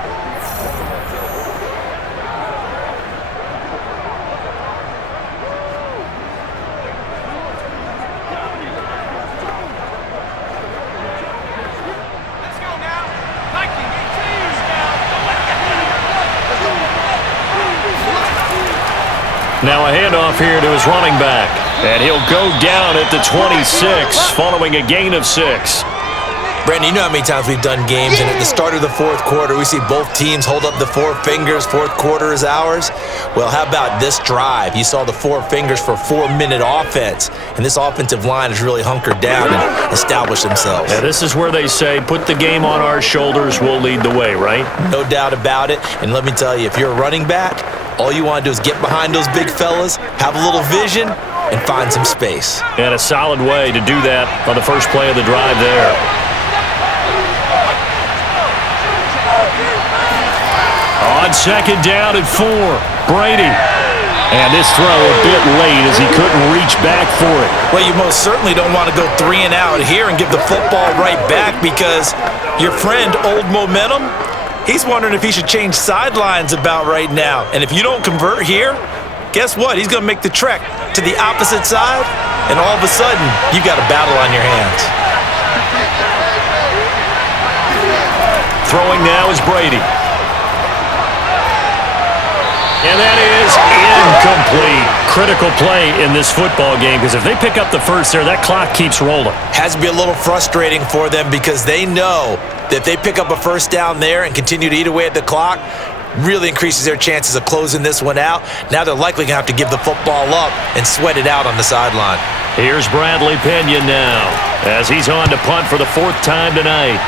Now a handoff here to his running back. And he'll go down at the 26 following a gain of 6. Brandon, you know how many times we've done games, and at the start of the 4th quarter, we see both teams hold up the 4 fingers. 4th quarter is ours. Well, how about this drive? You saw the 4 fingers for 4-minute offense, and this offensive line has really hunkered down and established themselves. Yeah, this is where they say, put the game on our shoulders, we'll lead the way, right? No doubt about it. And let me tell you, if you're a running back, all you want to do is get behind those big fellas, have a little vision, and find some space. And a solid way to do that on the first play of the drive there. On 2nd down at 4, Brady. And this throw a bit late as he couldn't reach back for it. Well, you most certainly don't want to go 3 and out here and give the football right back, because your friend, Old Momentum, he's wondering if he should change sidelines about right now. And if you don't convert here, guess what? He's going to make the trek to the opposite side, and all of a sudden, you've got a battle on your hands. Throwing now is Brady. And that is incomplete. Critical play in this football game, because if they pick up the first there, that clock keeps rolling. Has to be a little frustrating for them, because they know that if they pick up a first down there and continue to eat away at the clock, really increases their chances of closing this one out. Now they're likely going to have to give the football up and sweat it out on the sideline. Here's Bradley Pinion now as he's on to punt for the 4th time tonight.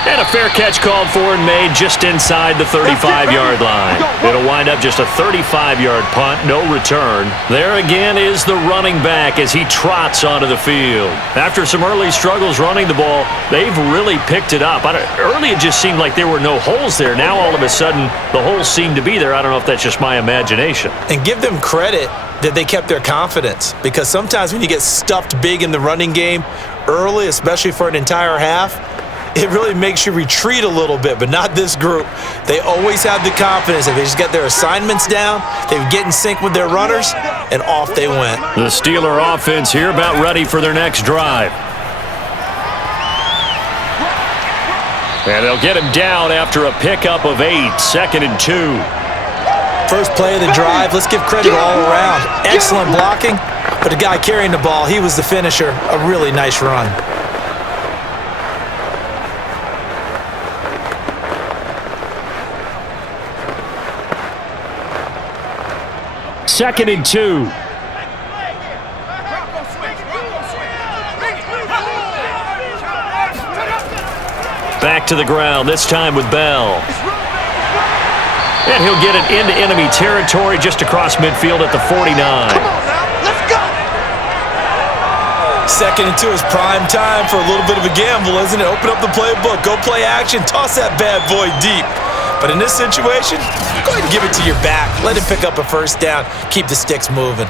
And a fair catch called for and made just inside the 35-yard line. It'll wind up just a 35-yard punt, no return. There again is the running back as he trots onto the field. After some early struggles running the ball, they've really picked it up. Early it just seemed like there were no holes there. Now all of a sudden the holes seem to be there. I don't know if that's just my imagination. And give them credit that they kept their confidence, because sometimes when you get stuffed big in the running game early, especially for an entire half, it really makes you retreat a little bit, but not this group. They always have the confidence. If they just get their assignments down, they would get in sync with their runners, and off they went. The Steeler offense here about ready for their next drive. And they'll get him down after a pickup of 8, 2nd and 2. First play of the drive, let's give credit all around. Excellent blocking, but the guy carrying the ball, he was the finisher. A really nice run. Second and 2. Back to the ground, this time with Bell. And he'll get it into enemy territory just across midfield at the 49. Come on now, let's go. 2nd and 2 is prime time for a little bit of a gamble, isn't it? Open up the playbook, go play action, toss that bad boy deep. But in this situation, go ahead and give it to your back. Let him pick up a first down. Keep the sticks moving.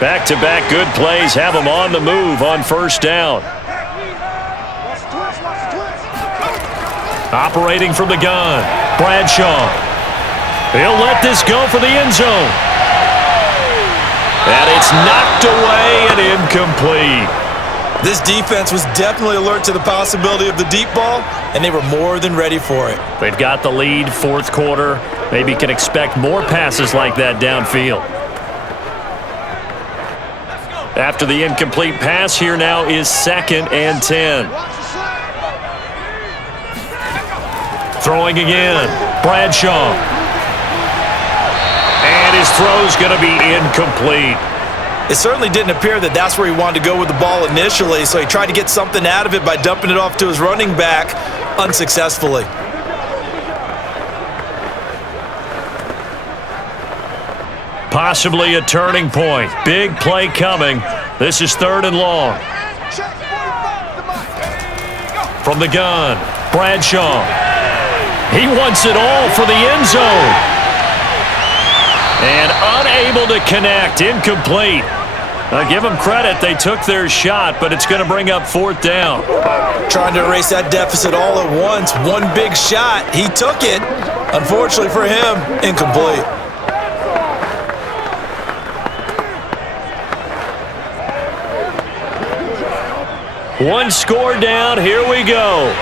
Back-to-back good plays have him on the move on first down. Operating from the gun, Bradshaw. He'll let this go for the end zone. And it's knocked away and incomplete. This defense was definitely alert to the possibility of the deep ball, and they were more than ready for it. They've got the lead, fourth quarter. Maybe can expect more passes like that downfield. After the incomplete pass, here now is 2nd and 10. Throwing again, Bradshaw. And his throw's going to be incomplete. It certainly didn't appear that that's where he wanted to go with the ball initially, so he tried to get something out of it by dumping it off to his running back unsuccessfully. Possibly a turning point. Big play coming. This is 3rd and long. From the gun, Bradshaw. He wants it all for the end zone. And unable to connect, incomplete. Now give them credit, they took their shot, but it's going to bring up 4th down. Trying to erase that deficit all at once. One big shot, he took it. Unfortunately for him, incomplete. One score down, here we go.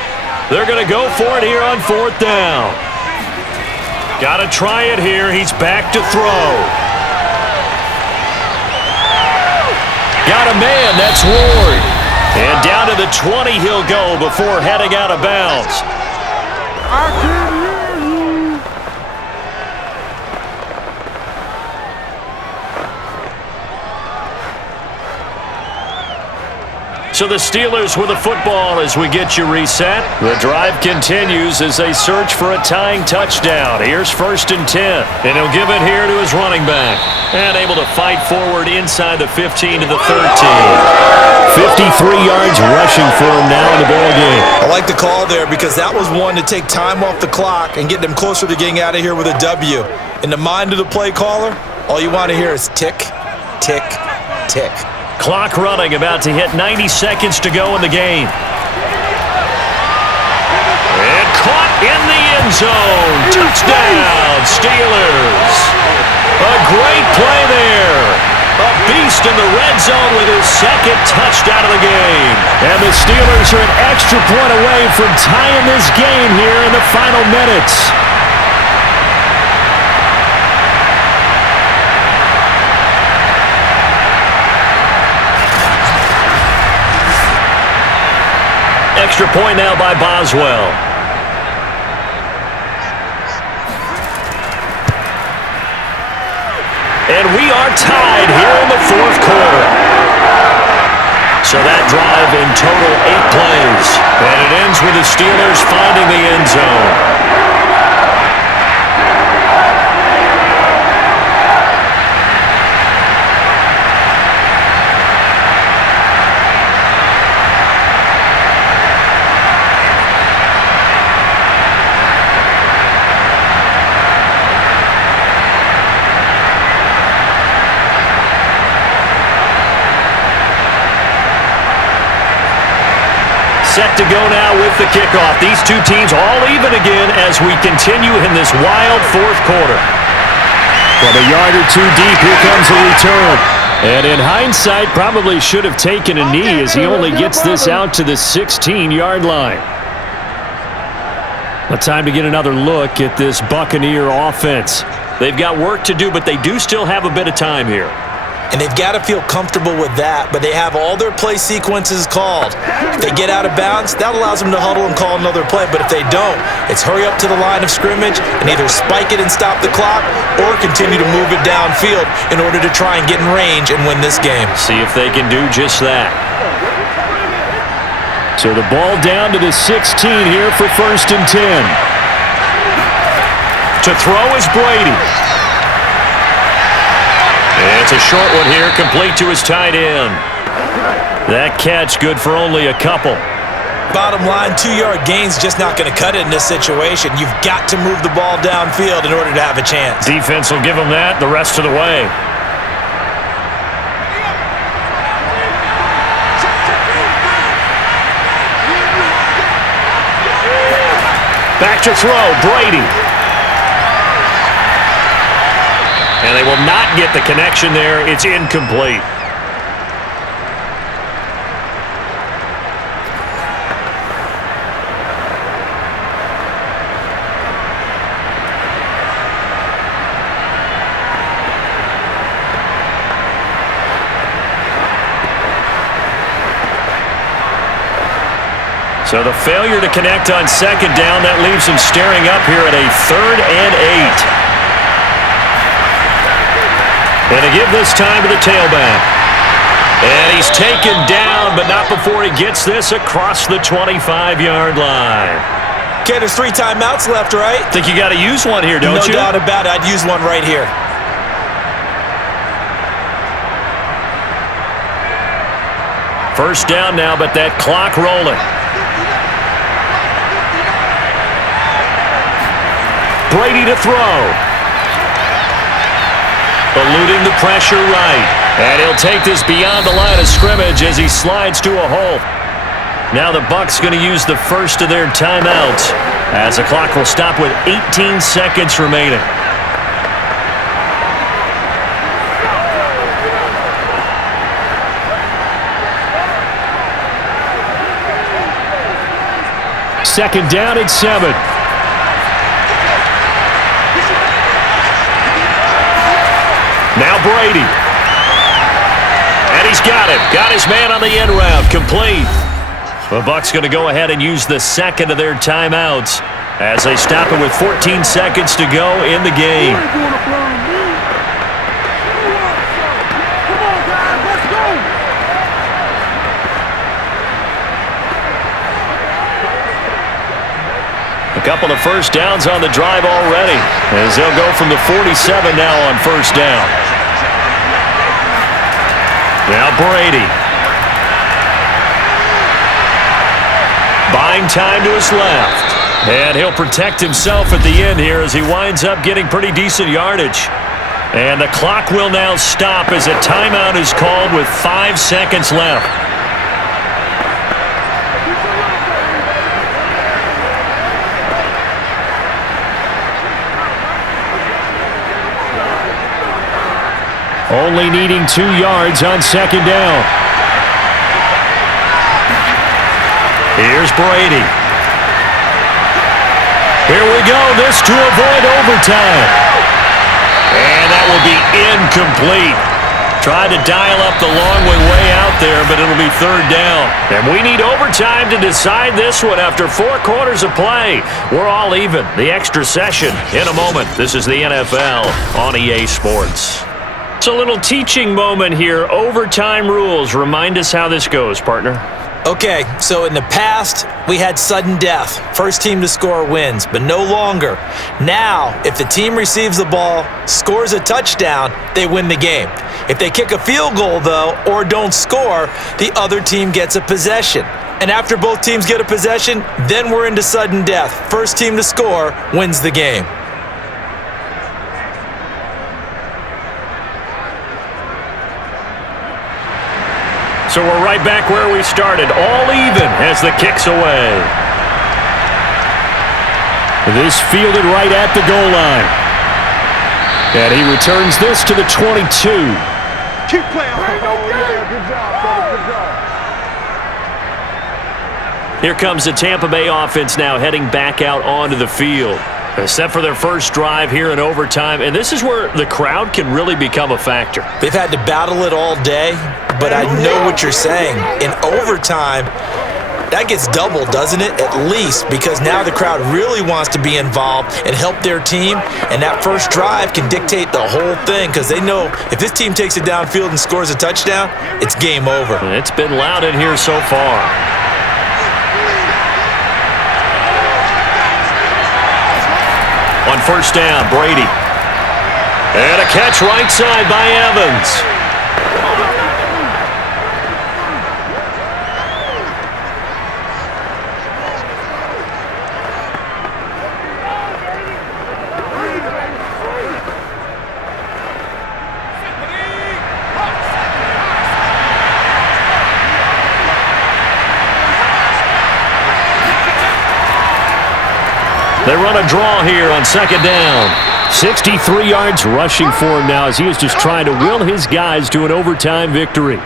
They're going to go for it here on 4th down. Got to try it here. He's back to throw. Got a man. That's Ward. And down to the 20 he'll go before heading out of bounds. I can hear you. So the Steelers with the football as we get you reset. The drive continues as they search for a tying touchdown. Here's 1st and 10. And he'll give it here to his running back. And able to fight forward inside the 15 to the 13. 53 yards rushing for him now in the ball game. I like the call there because that was one to take time off the clock and get them closer to getting out of here with a W. In the mind of the play caller, all you want to hear is tick, tick, tick. Clock running, about to hit 90 seconds to go in the game. And caught in the end zone. Touchdown, Steelers. A great play there. A beast in the red zone with his 2nd touchdown of the game. And the Steelers are an extra point away from tying this game here in the final minutes. Extra point now by Boswell. And we are tied here in the fourth quarter. So that drive in total 8 plays. And it ends with the Steelers finding the end zone. Set to go now with the kickoff. These two teams all even again as we continue in this wild fourth quarter. From a yard or two deep, here comes a return. And in hindsight, probably should have taken a knee as he only gets this out to the 16-yard line. But time to get another look at this Buccaneer offense. They've got work to do, but they do still have a bit of time here. And they've got to feel comfortable with that, but they have all their play sequences called. If they get out of bounds, that allows them to huddle and call another play. But if they don't, it's hurry up to the line of scrimmage and either spike it and stop the clock or continue to move it downfield in order to try and get in range and win this game. See if they can do just that. So the ball down to the 16 here for 1st and 10. To throw is Brady. It's a short one here, complete to his tight end. That catch good for only a couple. Bottom line, 2-yard gain's just not going to cut it in this situation. You've got to move the ball downfield in order to have a chance. Defense will give them that the rest of the way. Back to throw, Brady. And they will not get the connection there. It's incomplete. So the failure to connect on 2nd down, that leaves them staring up here at a 3rd and 8. And to give this time to the tailback. And he's taken down, but not before he gets this across the 25-yard line. Okay, there's 3 timeouts left, right? Think you got to use one here, don't you? No doubt about it. I'd use one right here. First down now, but that clock rolling. Brady to throw. Eluding the pressure right. And he'll take this beyond the line of scrimmage as he slides to a hole. Now the Bucs going to use the first of their timeouts as the clock will stop with 18 seconds remaining. Second down at 7. Now Brady. And he's got it. Got his man on the end route. Complete. The Bucs going to go ahead and use the second of their timeouts as they stop it with 14 seconds to go in the game. A couple of first downs on the drive already as they'll go from the 47 now on first down. Now Brady. Buying time to his left. And he'll protect himself at the end here as he winds up getting pretty decent yardage. And the clock will now stop as a timeout is called with 5 seconds left. Only needing 2 yards on second down. Here's Brady. Here we go. This to avoid overtime. And that will be incomplete. Tried to dial up the long way out there, but it'll be third down. And we need overtime to decide this one after 4 quarters of play. We're all even. The extra session in a moment. This is the NFL on EA Sports. It's a little teaching moment here. Overtime rules. Remind us how this goes, partner. Okay, so in the past, we had sudden death. First team to score wins, but no longer. Now, if the team receives the ball, scores a touchdown, they win the game. If they kick a field goal, though, or don't score, the other team gets a possession. And after both teams get a possession, then we're into sudden death. First team to score wins the game. So we're right back where we started, all even as the kick's away. This fielded right at the goal line. And he returns this to the 22. Keep playing. Good job, fellas. Good job. Here comes the Tampa Bay offense now heading back out onto the field. They're set for their first drive here in overtime, and this is where the crowd can really become a factor. They've had to battle it all day, but I know what you're saying. In overtime, that gets doubled, doesn't it? At least, because now the crowd really wants to be involved and help their team, and that first drive can dictate the whole thing because they know if this team takes it downfield and scores a touchdown, it's game over. It's been loud in here so far. On first down, Brady. And a catch right side by Evans. They run a draw here on second down. 63 yards rushing for him now as he is just trying to will his guys to an overtime victory.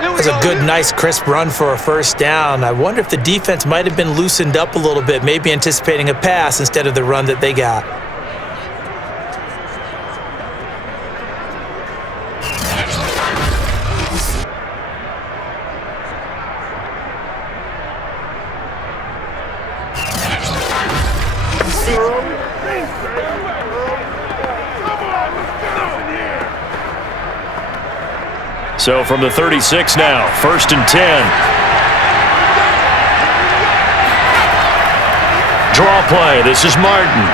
It's a good, nice, crisp run for a first down. I wonder if the defense might have been loosened up a little bit, maybe anticipating a pass instead of the run that they got. So from the 36 now, first and 10. Draw play, this is Martin.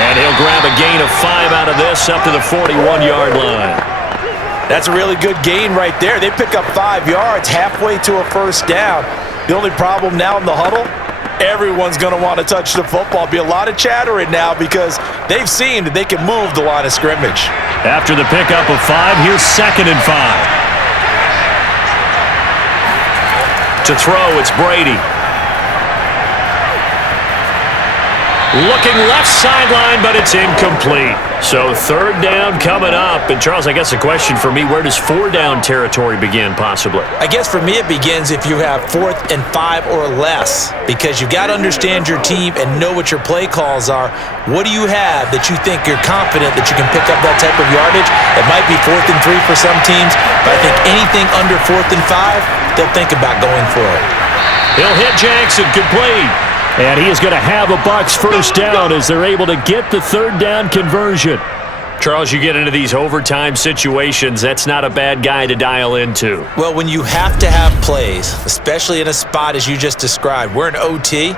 And he'll grab a gain of 5 out of this up to the 41-yard line. That's a really good gain right there. They pick up 5 yards halfway to a first down. The only problem now in the huddle, everyone's going to want to touch the football. Be a lot of chattering now because they've seen that they can move the line of scrimmage. After the pickup of 5, here's second and 5. To throw, it's Brady. Looking left sideline, but it's incomplete. So third down coming up. And Charles, I guess the question for me, where does 4 down territory begin possibly? I guess for me it begins if you have 4th and 5 or less, because you've got to understand your team and know what your play calls are. What do you have that you think you're confident that you can pick up that type of yardage? It might be 4th and 3 for some teams, but I think anything under 4th and 5, they'll think about going for it. He'll hit Jackson, complete. And he is going to have a BUCS first down as they're able to get the third down conversion. Charles, you get into these overtime situations, that's not a bad guy to dial into. Well, when you have to have plays, especially in a spot as you just described, we're in OT,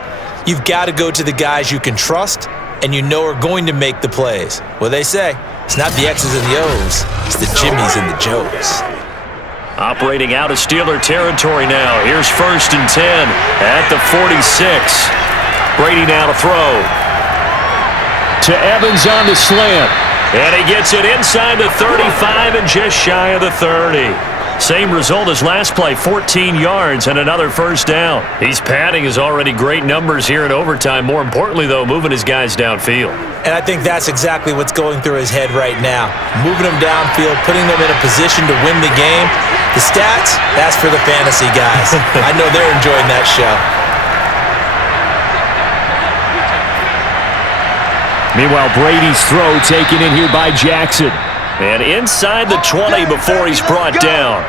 you've got to go to the guys you can trust and you know are going to make the plays. Well, they say, it's not the X's and the O's, it's the Jimmies and the Joes. Operating out of Steeler territory now. Here's first and 10 at the 46. Brady now to throw. To Evans on the slant. And he gets it inside the 35 and just shy of the 30. Same result as last play, 14 yards and another first down. He's padding his already great numbers here in overtime. More importantly, though, moving his guys downfield. And I think that's exactly what's going through his head right now. Moving them downfield, putting them in a position to win the game. The stats, that's for the fantasy guys. I know they're enjoying that show. Meanwhile, Brady's throw taken in here by Jackson. And inside the 20 before he's brought down.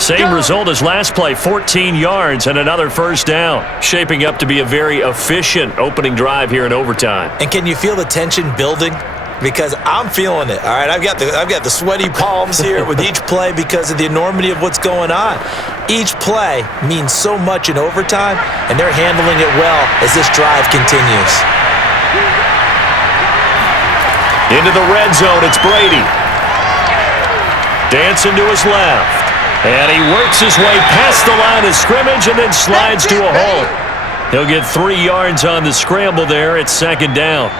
Same result as last play, 14 yards and another first down. Shaping up to be a very efficient opening drive here in overtime. And can you feel the tension building? because I'm feeling it. All right, I've got the sweaty palms here with each play because of the enormity of what's going on. Each play means so much in overtime, and they're handling it well as this drive continues. Into the red zone, it's Brady. Dancing to his left. And he works his way past the line of scrimmage and then slides to a hole. He'll get 3 yards on the scramble there. It's second down.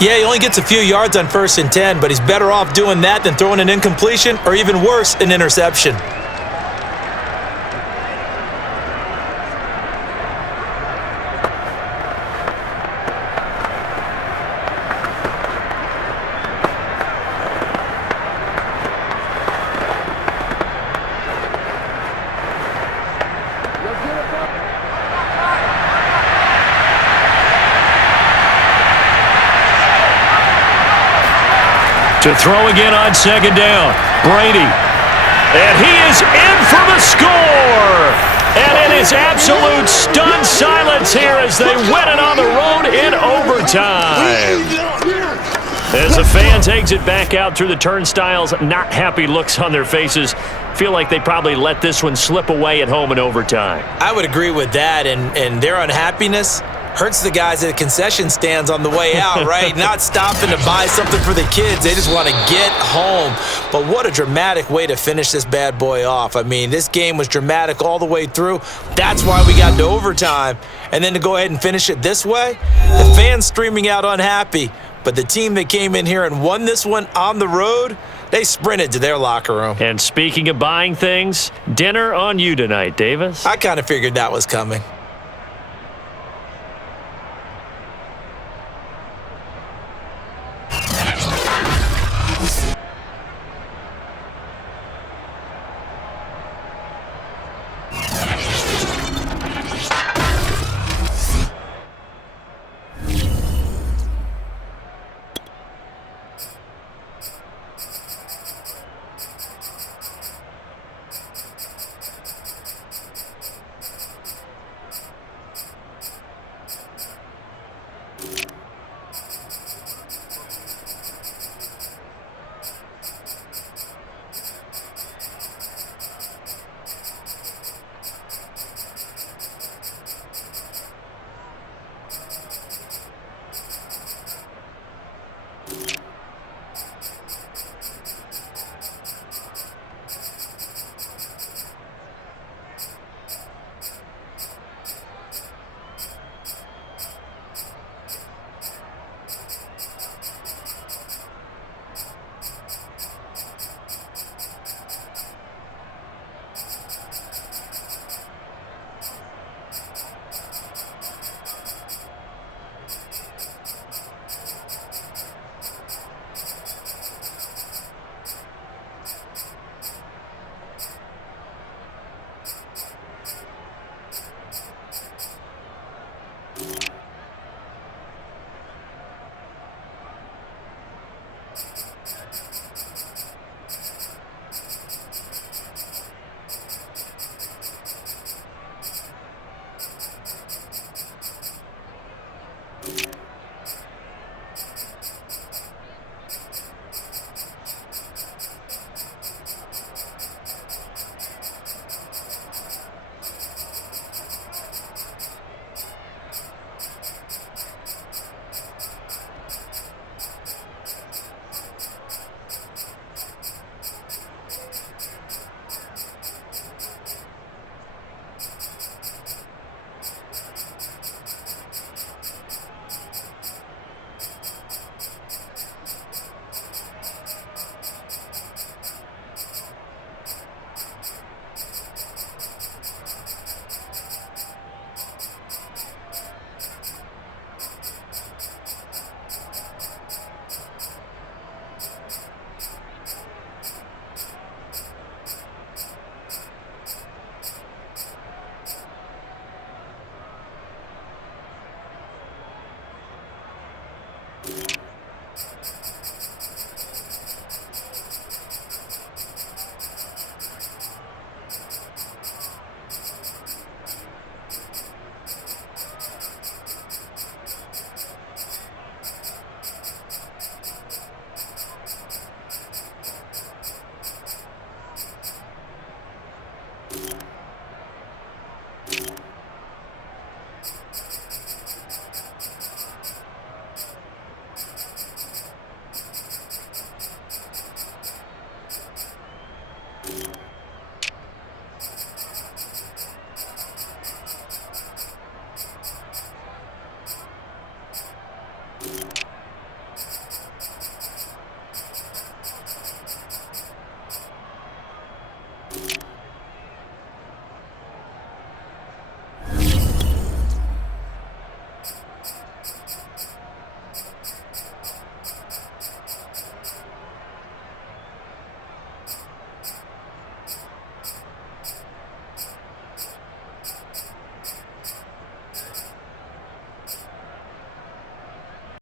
Yeah, he only gets a few yards on 1st and 10, but he's better off doing that than throwing an incompletion or even worse, an interception. To throw again on second down, Brady. And he is in for the score. And it is absolute stunned silence here as they win it on the road in overtime. As the fan takes it back out through the turnstiles, not happy looks on their faces. Feel like they probably let this one slip away at home in overtime. I would agree with that, and their unhappiness hurts the guys at the concession stands on the way out, right? Not stopping to buy something for the kids. They just want to get home. But what a dramatic way to finish this bad boy off. I mean, this game was dramatic all the way through. That's why we got to overtime. And then to go ahead and finish it this way, the fans streaming out unhappy. But the team that came in here and won this one on the road, they sprinted to their locker room. And speaking of buying things, dinner on you tonight, Davis. I kind of figured that was coming.